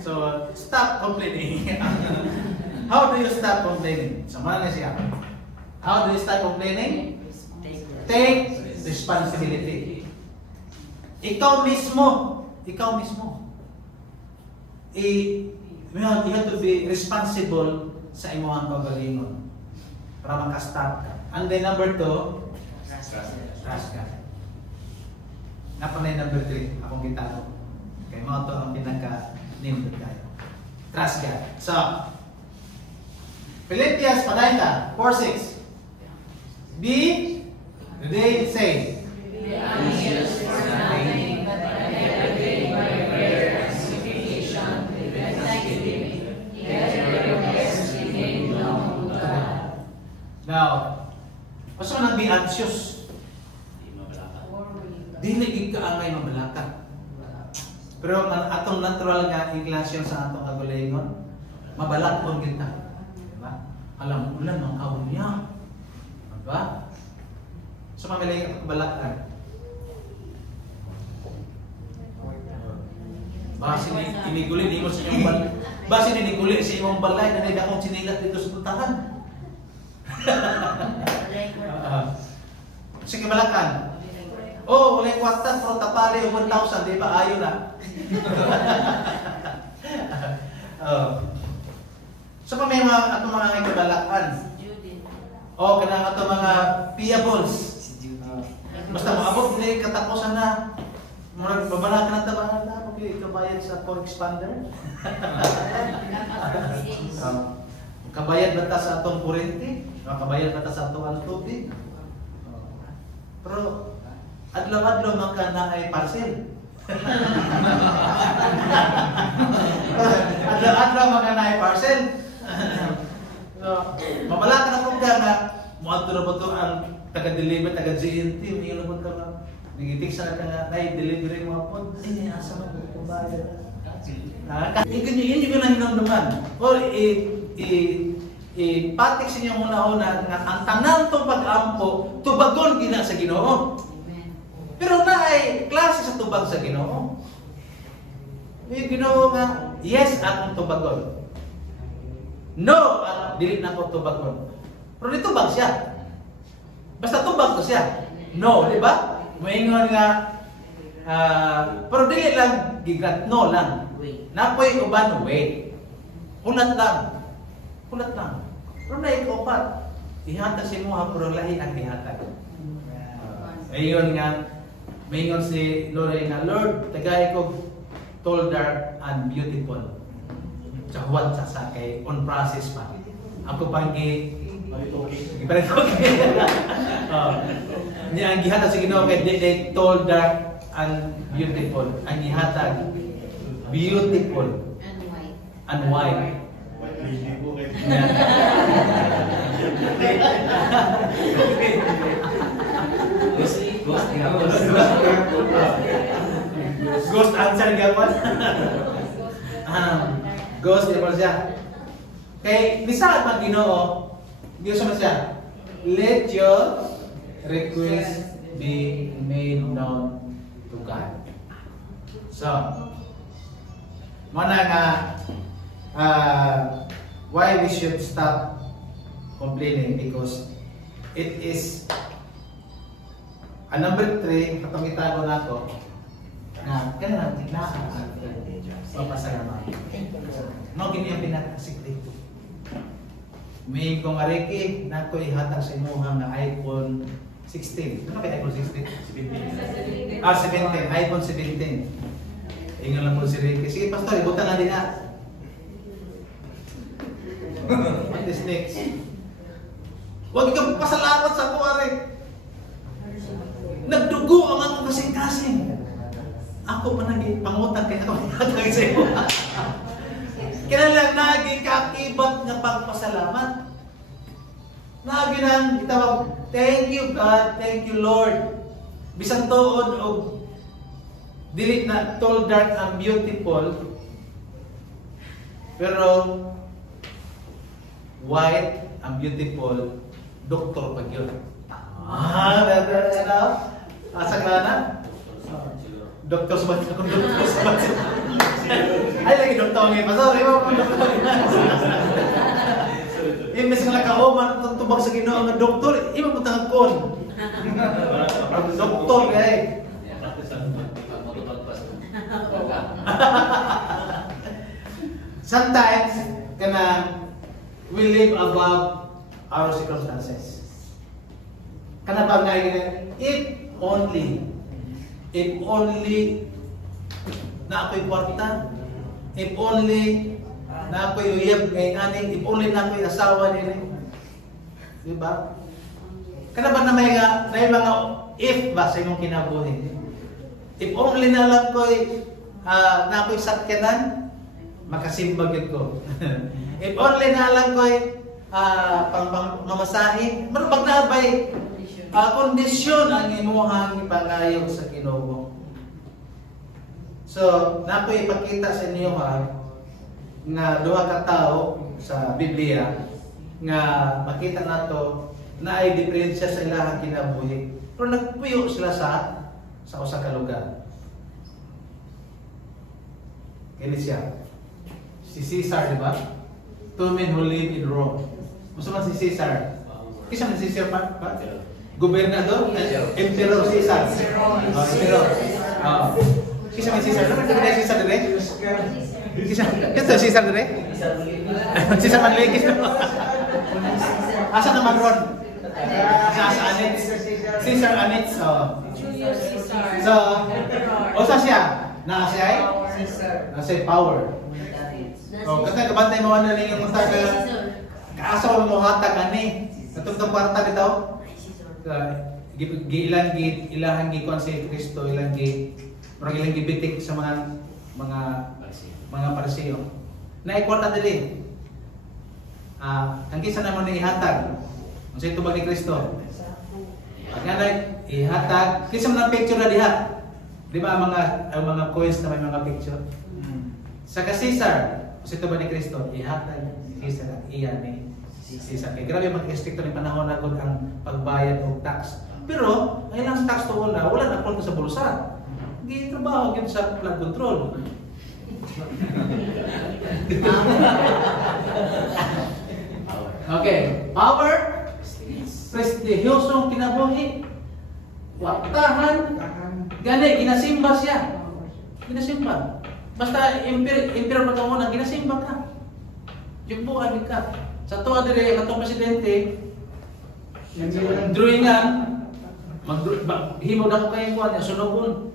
So, stop complaining. How do you stop complaining? Sama na siya. How do you stop complaining? Take responsibility. Ikaw mismo. You have to be responsible sa imong kagalingon para makastop ka. And then number 2, trust ka. Napanay number 3, akong gitano. Kaya mga ito ang pinaka-nindot tayo. Trust ka. So, Philippians, padayon ka, 4:6. Today say, Be anxious for nothing, but in everything by prayer and supplication with thanksgiving, let your requests be made known to God. Now, basta man ang be anxious. Dili ka angay mabalaka. Pero ang atong natural nga inclination sa atong kagalingon, mabalakon kita. Diba? Alam ulan ang kaon niya. Diba? So mamilay ang balakan. Basi iniguli ni mo sa iyong balay. Basi iniguli sa iyong balay na nila akong sinilat dito sa putahan. Sige balakan. Oh, wala yung kwarta, pero tapali yung 1,000, di ba? Ayaw na. So, may mga kabalakan. O, kanang ato mga payables. Basta maabot, hindi katapusan na. Babalakan na tabangan na. Okay, kabayad sa core expander. Kabayad ba ta sa atong kurente? Kabayad ba ta sa atong tubig? Pero, adlaw-adlaw man ka na ay parcel. Adlaw-adlaw man ka na ay parcel. So, mabala ka na kung ka na muadto na ba ito ang taga-deliver, taga-GNT, may ilabot ka na. Nagitik sa ka nga, delivery mo po. Ay, asa man kung bayad. Yun yung hinamdaman. O, ipatik sa inyo muna-una nga ang tanan itong pag-ampo, tubagon gina sa Ginoo. Pero na ay klase sa tubag sa Ginoo. May Ginoo nga, yes, akong tubagon. No, dili na ako tubagon. Pero di tubag siya. Basta tubag ko siya. No, di ba? Maingon nga, pero dili lang, gigat, no lang. Napoy uban, wait. Hulat lang. Pero na ikopat. Ihatag si mo, pero lahi ang ihatag. Ayun nga, maingon si Lord nga, Lord, tagay ko tall, dark, and beautiful. Tsaka sa kay on process pa. Ako pang ipalit okay. Niya ang gihatag sa Ginoo kay they tall, dark, and beautiful. Ang gihatag beautiful and white. Ghost answer gapon. Ghost gapon siya. Kay bisan pag Ginoo, Dios man siya. Let your request be made known to God. So, mana nga why we should stop complaining, because it is number 3, katong itago nato na kanang tiglaan papasalamat. No gini ang pinakasikreto. May kung ariki nako ihatag sa imuha nga iPhone 16. Ano kay iPhone 16? 17. 17. iPhone 17. Ingon lang mo si Ricky. Sige pastor, ibutan na din na. What is next? Huwag kang pasalamat sa kuwari. Nagdugo ang akong kasing-kasing. Ako pa nagpangutang kaya ako yatag sa iyo. Kaya lang naging kakibat ng pagpasalamat. Nagi nang itawag, thank you God, thank you Lord. Bisang tuod o dili na tall, dark, and beautiful. Pero white and beautiful, doktor pag yun. Asa ka na? Doktor sa batin akong doktor sa batin. Ay, lagi doktor ngayon. Sorry, mo doktor. Imbes nga kauman itong tubag sa Ginoo nga doktor, ima mo tangag kon. Doktor kay. Sometimes kana we live above our circumstances. Kana ba nga if only na ako'y kwarta, if only na ako'y uyab ngayon aning, if only na ako'y asawa din. Diba? Kana ba na may mga if ba sa imong kinabuhi? If only na lang ko'y na ako'y sakyanan, makasimbag yun ko. If only na lang ko'y mamasahe, marabag na ba'y kondisyon ang imuhang ipangayog sa Ginoo. So, na ako'y ipakita sa inyo nga duha ka tao sa Biblia nga makita nato na ay diferensya sa ilahang kinabuhi. Pero nagpuyo sila sa usa ka lugar. Kini siya. Si Caesar, di ba? Two men who live in Rome. Gusto man si Caesar? Kisa man si Caesar pa? Gobernador? Emperor Caesar. Emperor. Kisa man si Caesar? Naman ka ba Caesar dire? Kisa Caesar dire? Caesar Manlekis. Asa naman ron? Asa Anits? Caesar Anits. So, osa siya? Nasa siya ay? Nasa power. Kasi kabantay mo na lang yung mga kaasaw mo hatag ani. Katong kwarta bitaw. Ilang gikuan si Kristo, ilang gibitik sa mga Parisiyo. Na ikwarta dili. Ang kisa naman ni ihatag. Unsa ito ni Kristo? Pagka ihatag, kisa man ang picture na diha. Di ba ang mga coins na may mga picture? Sa Caesar, kasi ito ba ni Kristo? Ihatag ni Caesar at iya ni Caesar. Kaya grabe mag-restricto ni panahon na ang pagbayad o tax. Pero, ang ilang tax to wala na po sa bulsa. Hindi trabaho yun sa flood control. Okay, power, prestihiyosong kinabuhi, waktahan, gani, ginasimba siya. Ginasimba. Basta emperor pagkamunan, ginasimba ka. Yung buwan ka. Sa tuwa dire, ang atong presidente, drawingan, himo na ko kayong kuwan niya, sunugon.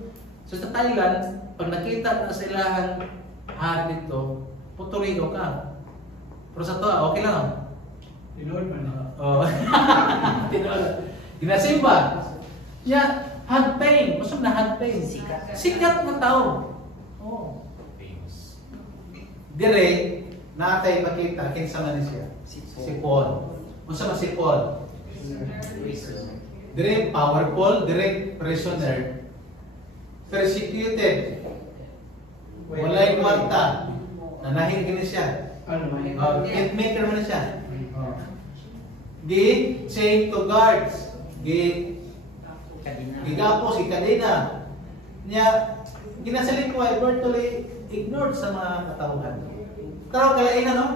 So sa Thailand, pag nakita na sa ilahang hari dito, Puerto Rico ka. Pero sa tuwa, okay lang. Tinood man. Tinood. Ginasimba. Yeah, hand pain. Masuk na hand pain. Sikat na tao. Oh. Dire, natay makita kinsa man siya. Si Paul. Unsa man si Paul? Dire powerful, dire prisoner. Persecuted. Walay kwarta. Nanahil gini siya. It maker man siya. Chained to guards. Gigapos, ikadena. Niya, ginasalit ko ay virtually ignored sa mga katauhan. Taraw kalain na, no?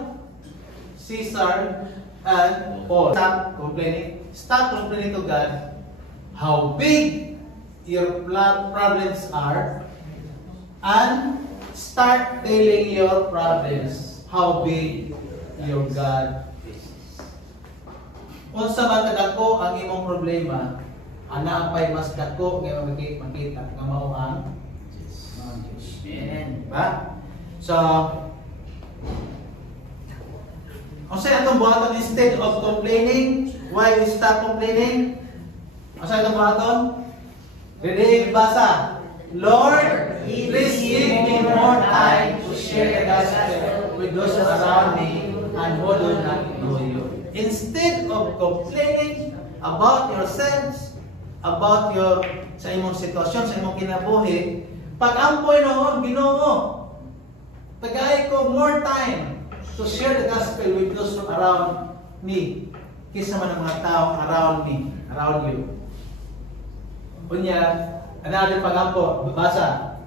Caesar and Paul. Stop complaining to God how big your problems are and start telling your problems how big your God is. Unsa man kadako ang imong problema, ana pay mas dako nga makita nga mao ang Diyos. Amen. Ba? So O say atong buhaton instead of complaining, why we stop complaining? O say atong buhaton? Ready, basa. Lord, please give me more time to share the gospel with those around me and who do not know you. Instead of complaining about yourselves, about your sa imong sitwasyon, sa imong kinabuhi, pag-ampoy noon, Ginoo, tagay ko more time to share the gospel with those around me kaysa man ang mga tao around me, around you. Unya, another pag-ampo, basa.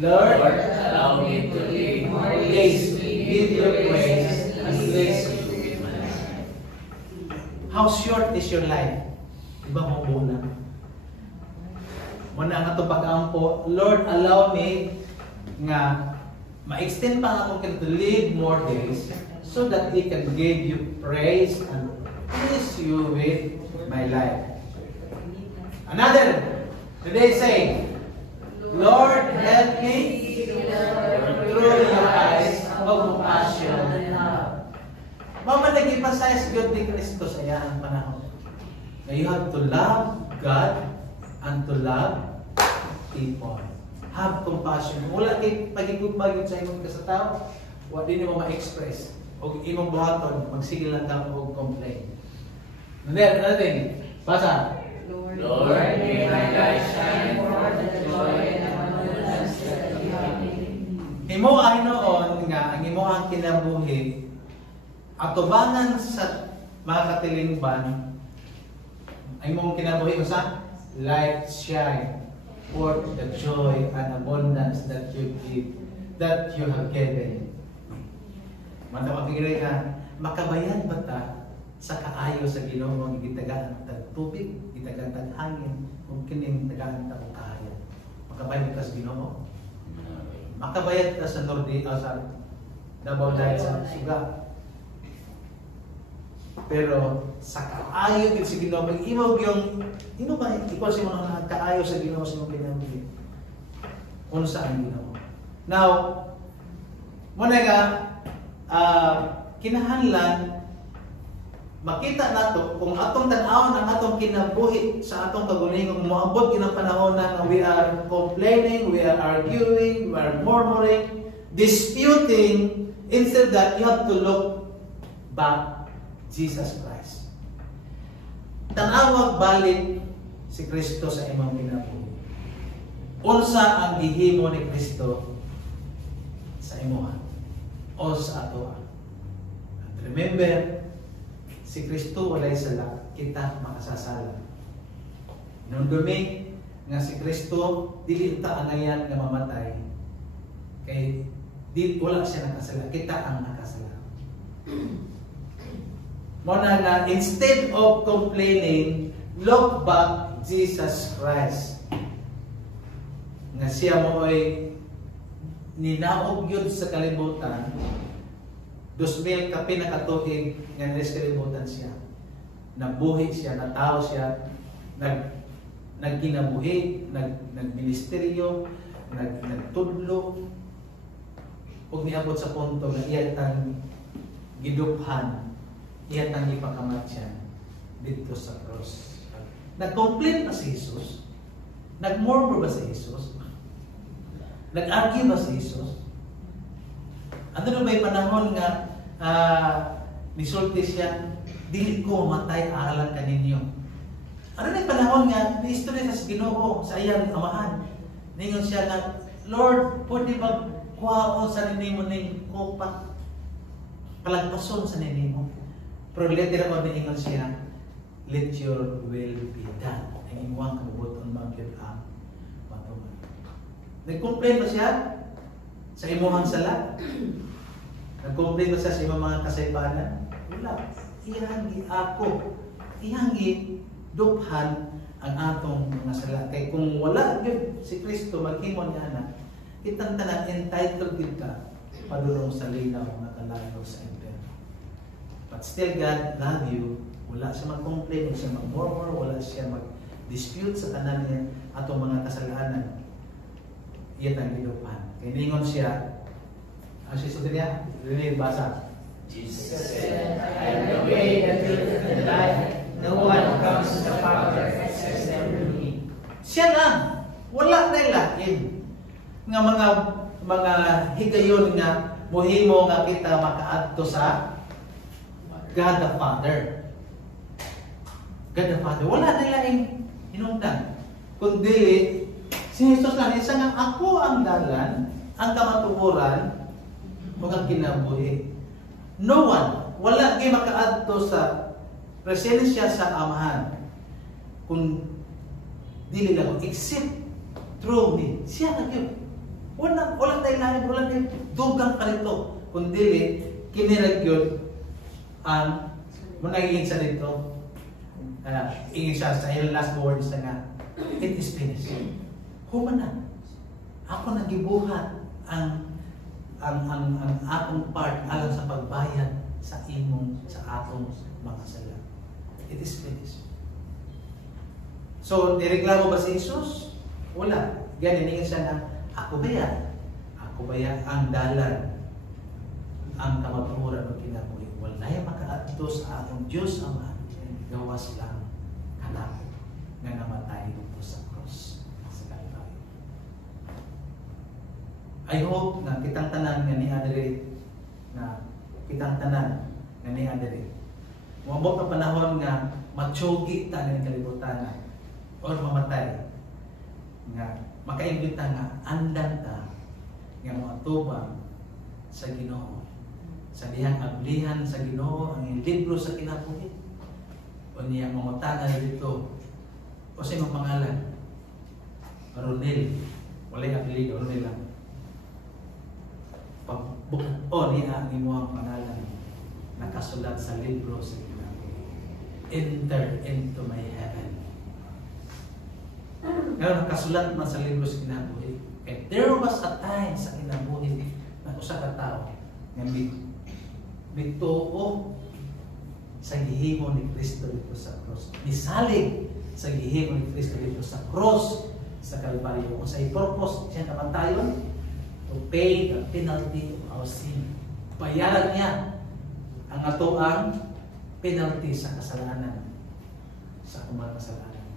Lord, allow me to live more days days with your praise and bless you with my life. How short is your life? Diba mo muna? Muna ang ato pag-ampo, Lord, allow me nga ma-extend pa ako to live more days so that He can give you praise and bless you with my life. Another, today say, Lord, help me through your eyes of compassion and love. Mama, nag-emphasize God ni Kristo sa iyang panahon. Na you have to love God and to love people. Have compassion. Wala kay pagigugmagod sa imong kasataw, wa din mo ma-express. O imong buhaton, magsigil lang ka og complain. Nandiyan, natin. Basa. Lord, may my light shine forth the joy and abundance that you have given me. Imo ay noon nga ang imo ang kinabuhi atubangan sa mga katilingban ay imong kinabuhi usa light shine forth the joy and abundance that you have given. Manda magiging ka makabayad ba ta sa kaayo sa Ginoo ang gitagaan tag tubig, gitagaan tag hangin, ug kining tagaan ta og kaayo. Makabayad ka sa Ginoo. Makabayad ka sa Nordi sa Davao dahil sa suga. Pero sa kaayo gid sa Ginoo pag imog yung ba ikaw sa mga ang kaayo sa Ginoo sa imong kinabuhi. Unsa ang Ginoo? Now, mo na nga kinahanglan makita nato kung atong tan-awon ang atong kinabuhi sa atong kagalingon moabot gyud ang panahon na we are complaining, we are arguing, we are murmuring, disputing. Instead that you have to look back Jesus Christ. Tanawag balik si Kristo sa imong kinabuhi. Unsa ang gihimo ni Kristo sa imuha o sa atoa. Remember, si Kristo walay sala, kita makasasala. Nung dumi nga si Kristo dili ta angayan nga mamatay. Kay di wala siya nakasala, kita ang nakasala. Muna nga instead of complaining, look back Jesus Christ. Nga siya mo ay ninaog yun sa kalibutan. 2000 ka pinakatuig nga nais kalibutan siya. Nabuhi siya, natao siya, nagkinabuhi, nagministeryo, nagtudlo, ug niabot sa punto nga iya tang giduphan, iya tang ipakamatyan dito sa cross. Nag-complain ba si Jesus? Nag-murmur ba si Jesus? Nag-argue ba si Jesus? Ano na may panahon nga nisulti siya, dili ko matay ahalan kaninyo. Ano na panahon nga, ni-istorya sa Ginoo sa iyang amahan. Ningon siya nga, Lord, pwede ba kuhaon sa ninimo ning kopa? Palagpason sa ninimo. Pero later on, ningon siya, let your will be done. Ang imuang kabubuton magyud ang matuman. Nag-complain ba siya sa imuhang sala? Nag-complain ba siya sa imong mga kasaypanan? Wala. Ihangi ako. Ihangi duphan ang atong mga sala. Kaya kung wala yun si Kristo, maghimo niya na, kitang tanan entitled kita padulong sa linaw na kalayo sa impyerno. But still God love you. Wala siya mag-complain, wala siya mag-murmur, wala siya mag-dispute sa tanan niya atong mga kasalanan. Iyan ang ginupan. Kaya ningon siya, ang siya niya, rin basa. Jesus said, I am the way, the truth, and the life. No one comes to the Father except through me. Siya lang. Wala na lain. Nga mga higayon nga muhimo nga kita makaadto sa God the Father. God the Father. Wala na lain hinungdan. Kundi si Jesus lang isa nga ako ang dalan, ang kamatuoran, mga kinabuhi. No one, wala kay makaadto sa presensya sa Amahan kung dili lang except through me. Siya na yun. Wala tayo lain, wala tayo dugang ka nito. Kung dili, kinirag yun ang managiging sa dito. Ingin siya sa last words na nga, it is finished. Human na. Ako nagibuhat ang atong part alang sa pagbayad sa atong mga sala. It is finished. So, nireklamo ba si Jesus? Wala. Ganyan siya na, ako ba yan ang dalan, ang kamatuoran o kinabuhi. Wala yung makaadto sa atong Diyos Ama, gawas lang anak na namatay dito sa cross sa Calvary. I hope na kitang tanan nga ni Andre Umabot na panahon nga matsugi ta ng kalibutan or mamatay nga makaimbita nga andan ta nga mga tubang sa Ginoo, sa dihang ablihan sa Ginoo ang libro sa kinabuhi o niya mamutanan dito o sa imong pangalan Ronel, walay apelido, Ronel lang o niya ang imong pangalan nakasulat sa libro sa kinabuhi. Enter into my heaven. Ngayon, nakasulat man sa libro sa kinabuhi. And there was a time sa kinabuhi na usa ka tao nga mituo sa gihimo ni Kristo dito sa cross. Misalig sa gihimo ni Kristo dito sa cross sa Calvary. Kung sa i-purpose siya kamatayon to pay the penalty of our sin. Bayaran niya ang atoang penalty sa kasalanan, sa kumang kasalanan.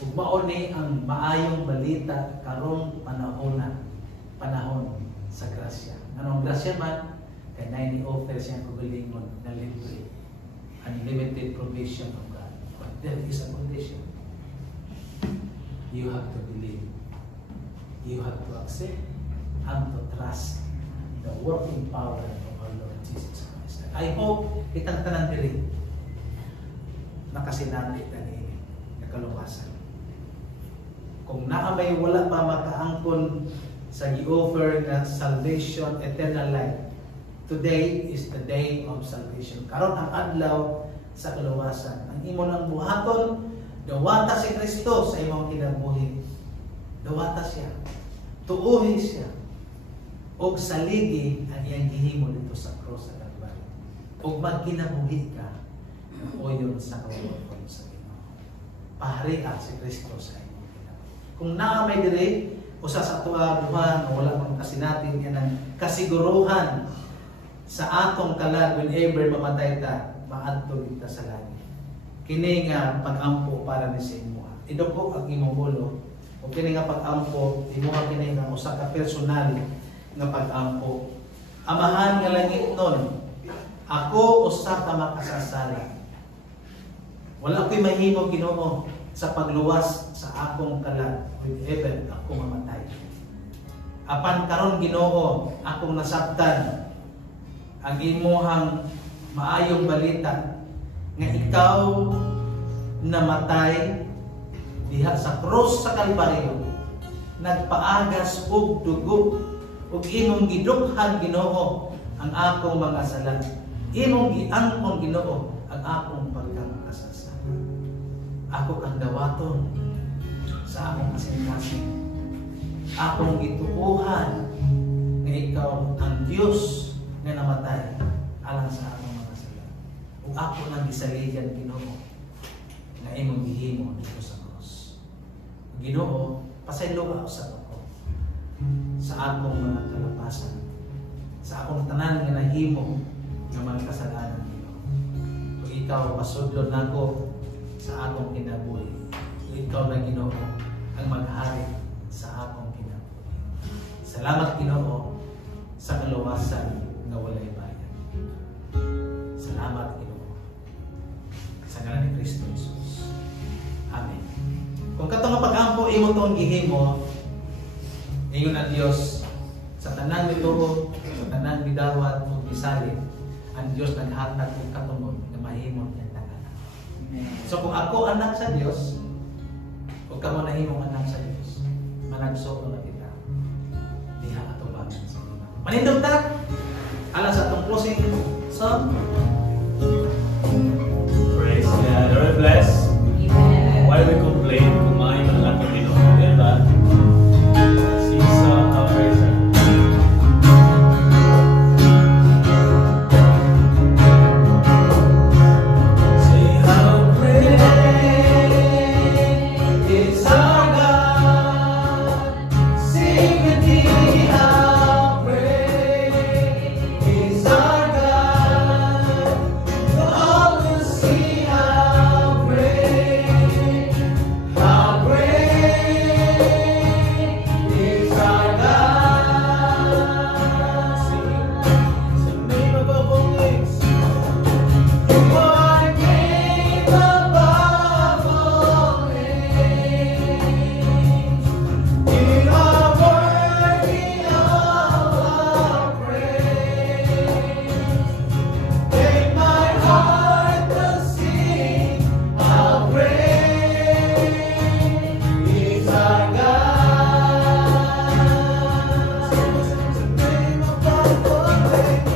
Ug mao ni ang maayong balita karong panahon sa grasya. Anong grasya man kay nay ni offer siyang kagalingon na libre, unlimited provision of God. But there is a condition. You have to believe. You have to accept and to trust the working power of our Lord Jesus Christ. I hope kitang tanan diri nakasinati kani nakaluwasan. Kung naamay wala pa makaangkon sa gi-offer na salvation, eternal life, today is the day of salvation. Karon ang adlaw sa kaluwasan. Ang imo nang buhaton, dawata si Kristo sa imong kinabuhi. Dawata siya. Tuuhi siya. Og saligi ang iyang gihimo dito sa cross sa Calvary. Og magkinabuhi ka o yun sa kawawan sa Ginoo. Paharian si Kristo sa imong kinabuhi. Kung naamay diri usa sa tuwa duha nga wala man kasinatin kanang kasiguruhan sa atong kalag whenever mamatay ta, maadto kita sa langit. Kini nga pag-ampo para ni sa imo. Idugko ang imong ulo. O kini nga pag-ampo, imo kini nga usa ka personal nga pag-ampo. Amahan nga langit nun, ako usa ka makasasala. Wala ko'y mahimo Ginoo sa pagluwas sa akong kalag whenever ako mamatay. Apan karon Ginoo, akong nasabtan ang imuhang maayong balita nga ikaw namatay diha sa cross sa Kalbaryo, nagpaagas og dugo ug imong gidukhan Ginoo ang akong mga sala. Imong giangkon Ginoo ang akong pagkakasasala. Ako kang dawaton sa akong kasing-kasing. Akong gituuhan nga ikaw ang Dios nga namatay alang sa akong mga sala. Ug ako nang gisaligan Ginoo nga imong gihimo dito sa cross. Ginoo, pasaylo ako sa ako sa akong mga kalapasan, sa akong tanan nga nahimo ng mga kasalanan nito. Kung ikaw pasudlon nako sa akong kinabuhi, ikaw na Ginoo ang maghari sa akong kinabuhi. Salamat Ginoo sa kaluwasan nga walay bayan. Salamat Ginoo sa ngalan ni Kristo Jesus. Amen. Kung katong pag-ampo imo tong gihimo, ingon ang Dios sa tanang mituo, sa tanang bidawat ug bisalin, ang Dios naghatag og katungod nga mahimong iyang tanan. So kung ako anak sa Dios, ug kamo nahimong anak sa Dios, managsuko na kita. Diha atubangan sa Ginoo. Manindog ta alang sa atong closing song. Praise God. Lord bless. Why we complain kung maayo ang ating Ginoo, diba? Sing song of praise. Say how great is our God. Sing with me how great is our God. All will see how great is our God. Sing the name above all names. Your name above all names. You are worthy of our praise. Make my heart to sing how great is our God. The name above all names.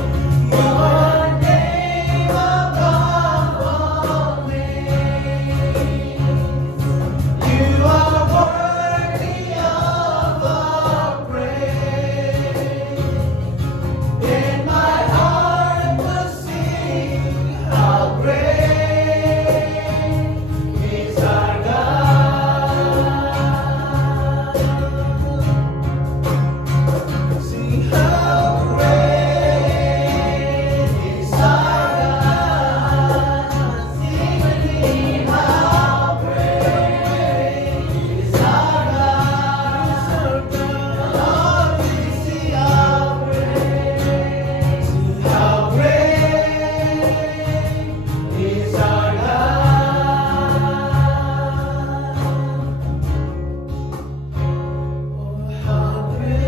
Your name above all names. You are worthy of our praise. In my heart will sing how great is our God. Sing how great is our God. Sing with me how great is our God. Lord, we see how great, how great is our God. Oh, how great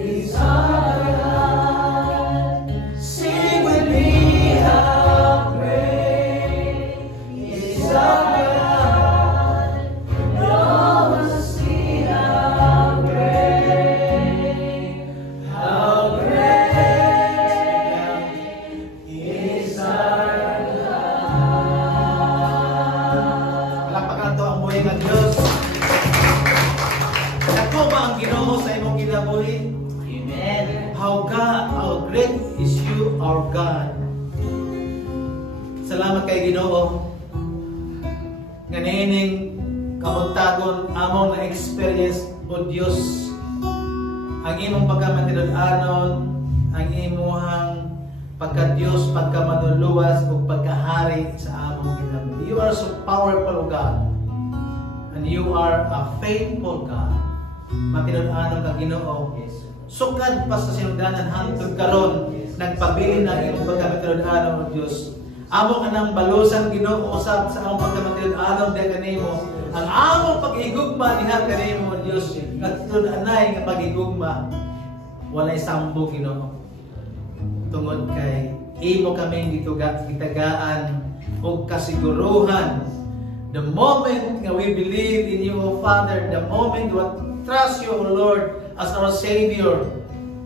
is our God. Sing with me how great is our God. All will see how great is our God. Palakpakan to ang buhay ng Diyos. Dako ba ang Ginoo sa imong kinabuhi? Amen. How great is you, our God. Salamat kay Ginoo. Nga nining kabuntagon among na-experience o Dios ang imong pagkamantinud-anon, ang imong pagka-Dios, pagkamanuluwas o pagkahari sa among kinabuhi. You are so powerful, God. And you are a faithful God. Matinud-anon ka Ginoo. Sukad pa sa sinugdanan hangtod karon nagpabilin ang imong pagkamantinud-anon o Dios. Among anang balusan Ginoo usab sa among pagkamantinud-anon diha kanimo. Ang among pag-igugma diha kanimo o Dios. Nagtud-anay nga pag-igugma walay sambo Ginoo. Tungod kay imo kaming gitagaan og kasiguruhan. The moment nga we believe in you, O Father, the moment we trust you, O Lord, as our Savior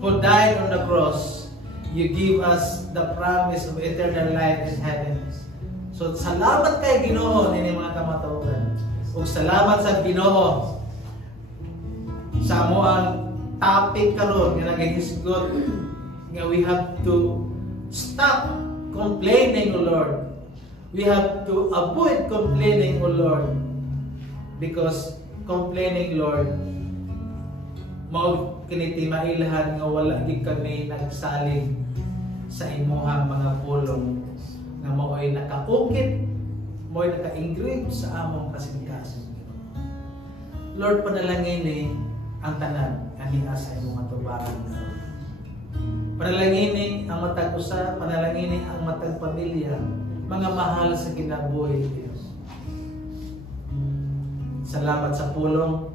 who died on the cross, you give us the promise of eternal life in heaven. So salamat kay Ginoo nini mga kamatuoran. Ug salamat sa Ginoo sa amo ang topic karon nga nagahisgot nga we have to stop complaining, O Lord. We have to avoid complaining, O Lord, because complaining, Lord, mao kinitimay lahat nga wala gid kami nagsalig sa imuhang mga pulong nga mao'y nakaukit, mao'y naka-engrave sa among kasing-kasing. Lord, panalangin ang tanan kanina sa imong atubangan karon. Panalangin ang matag usa, panalangin ang matag pamilya, mga mahal sa kinabuhi Dios. Salamat sa pulong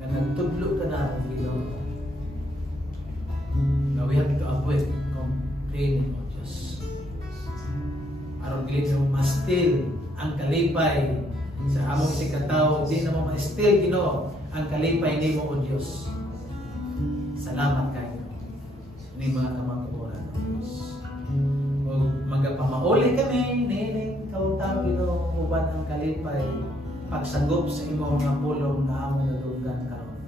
na nagtudlo ka na ang Ginoo. Now we have to avoid complaining of Diyos. Aron dili mo mastil ang kalipay sa among sikataw, di na mo ma-still Ginoo ang kalipay nimo o Dios. Salamat kayo ni mga kamag-oran o Dios. O magapamauli kami nining kautaw Ginoo uban ang kalipay pagsagop sa imong mga pulong na among nadugan karon.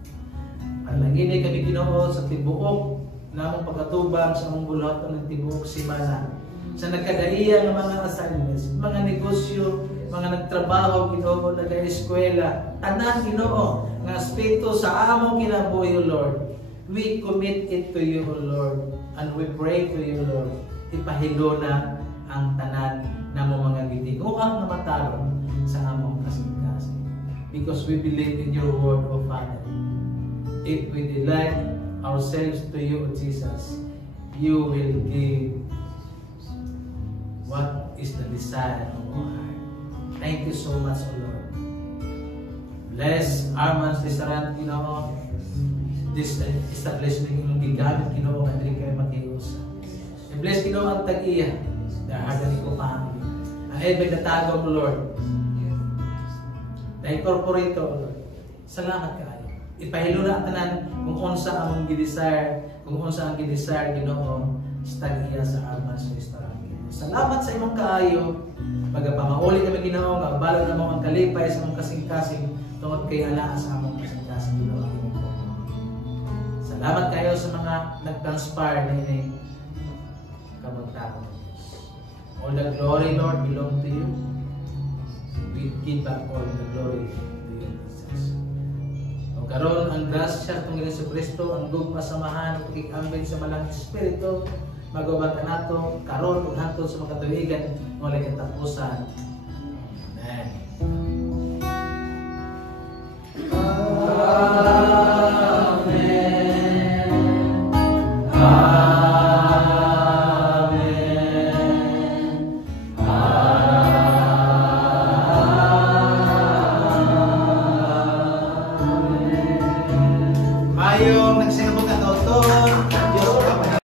Panalangin kami Ginoo sa tibuok namong pagkatubang sa among buloton ng tibuok semana. Sa nagkadaiya ng mga assignments, mga negosyo, mga nagtrabaho Ginoo, nag-eskwela, tanan Ginoo nga aspeto sa among kinabuhi Lord. We commit it to you O Lord and we pray to you Lord. Ipahilo na ang tanan namong mga gitiguan nga matarong sa among kasing-kasing. Because we believe in your word O Father. If we delight ourselves to you O Jesus, you will give what is the desire of our heart. Thank you so much, O Lord. Bless Arman's restaurant, Ginoo. This establishment yung gigamit, Ginoo, nga dili kayo makiusa. And bless, Ginoo, ang tag-iya. Dahagan ni ko family. Ang heaven na tagong, Lord. Dahil corporate, O Lord. Salamat kayo. Ipahilo na tanan kung unsa ang gidesire, kung unsa ang gidesire, Ginoo, sa tag-iya sa Arman's restaurant. Salamat sa imong kaayo. Pagpamauli kami Ginoo nga balo na mo ang kalipay sa among kasing-kasing tungod kay anaa sa among kasing-kasing Ginoo. Salamat kayo sa mga nag-transpire ni kamagtapon. All the glory Lord belong to you. We give back all the glory to you Jesus. O karon ang grasya tungod sa Kristo, ang gugma samahan ug pag-ambin sa malang espiritu magubatan nato karon ug hangtod sa mga katuigan nga walay katapusan. Amen.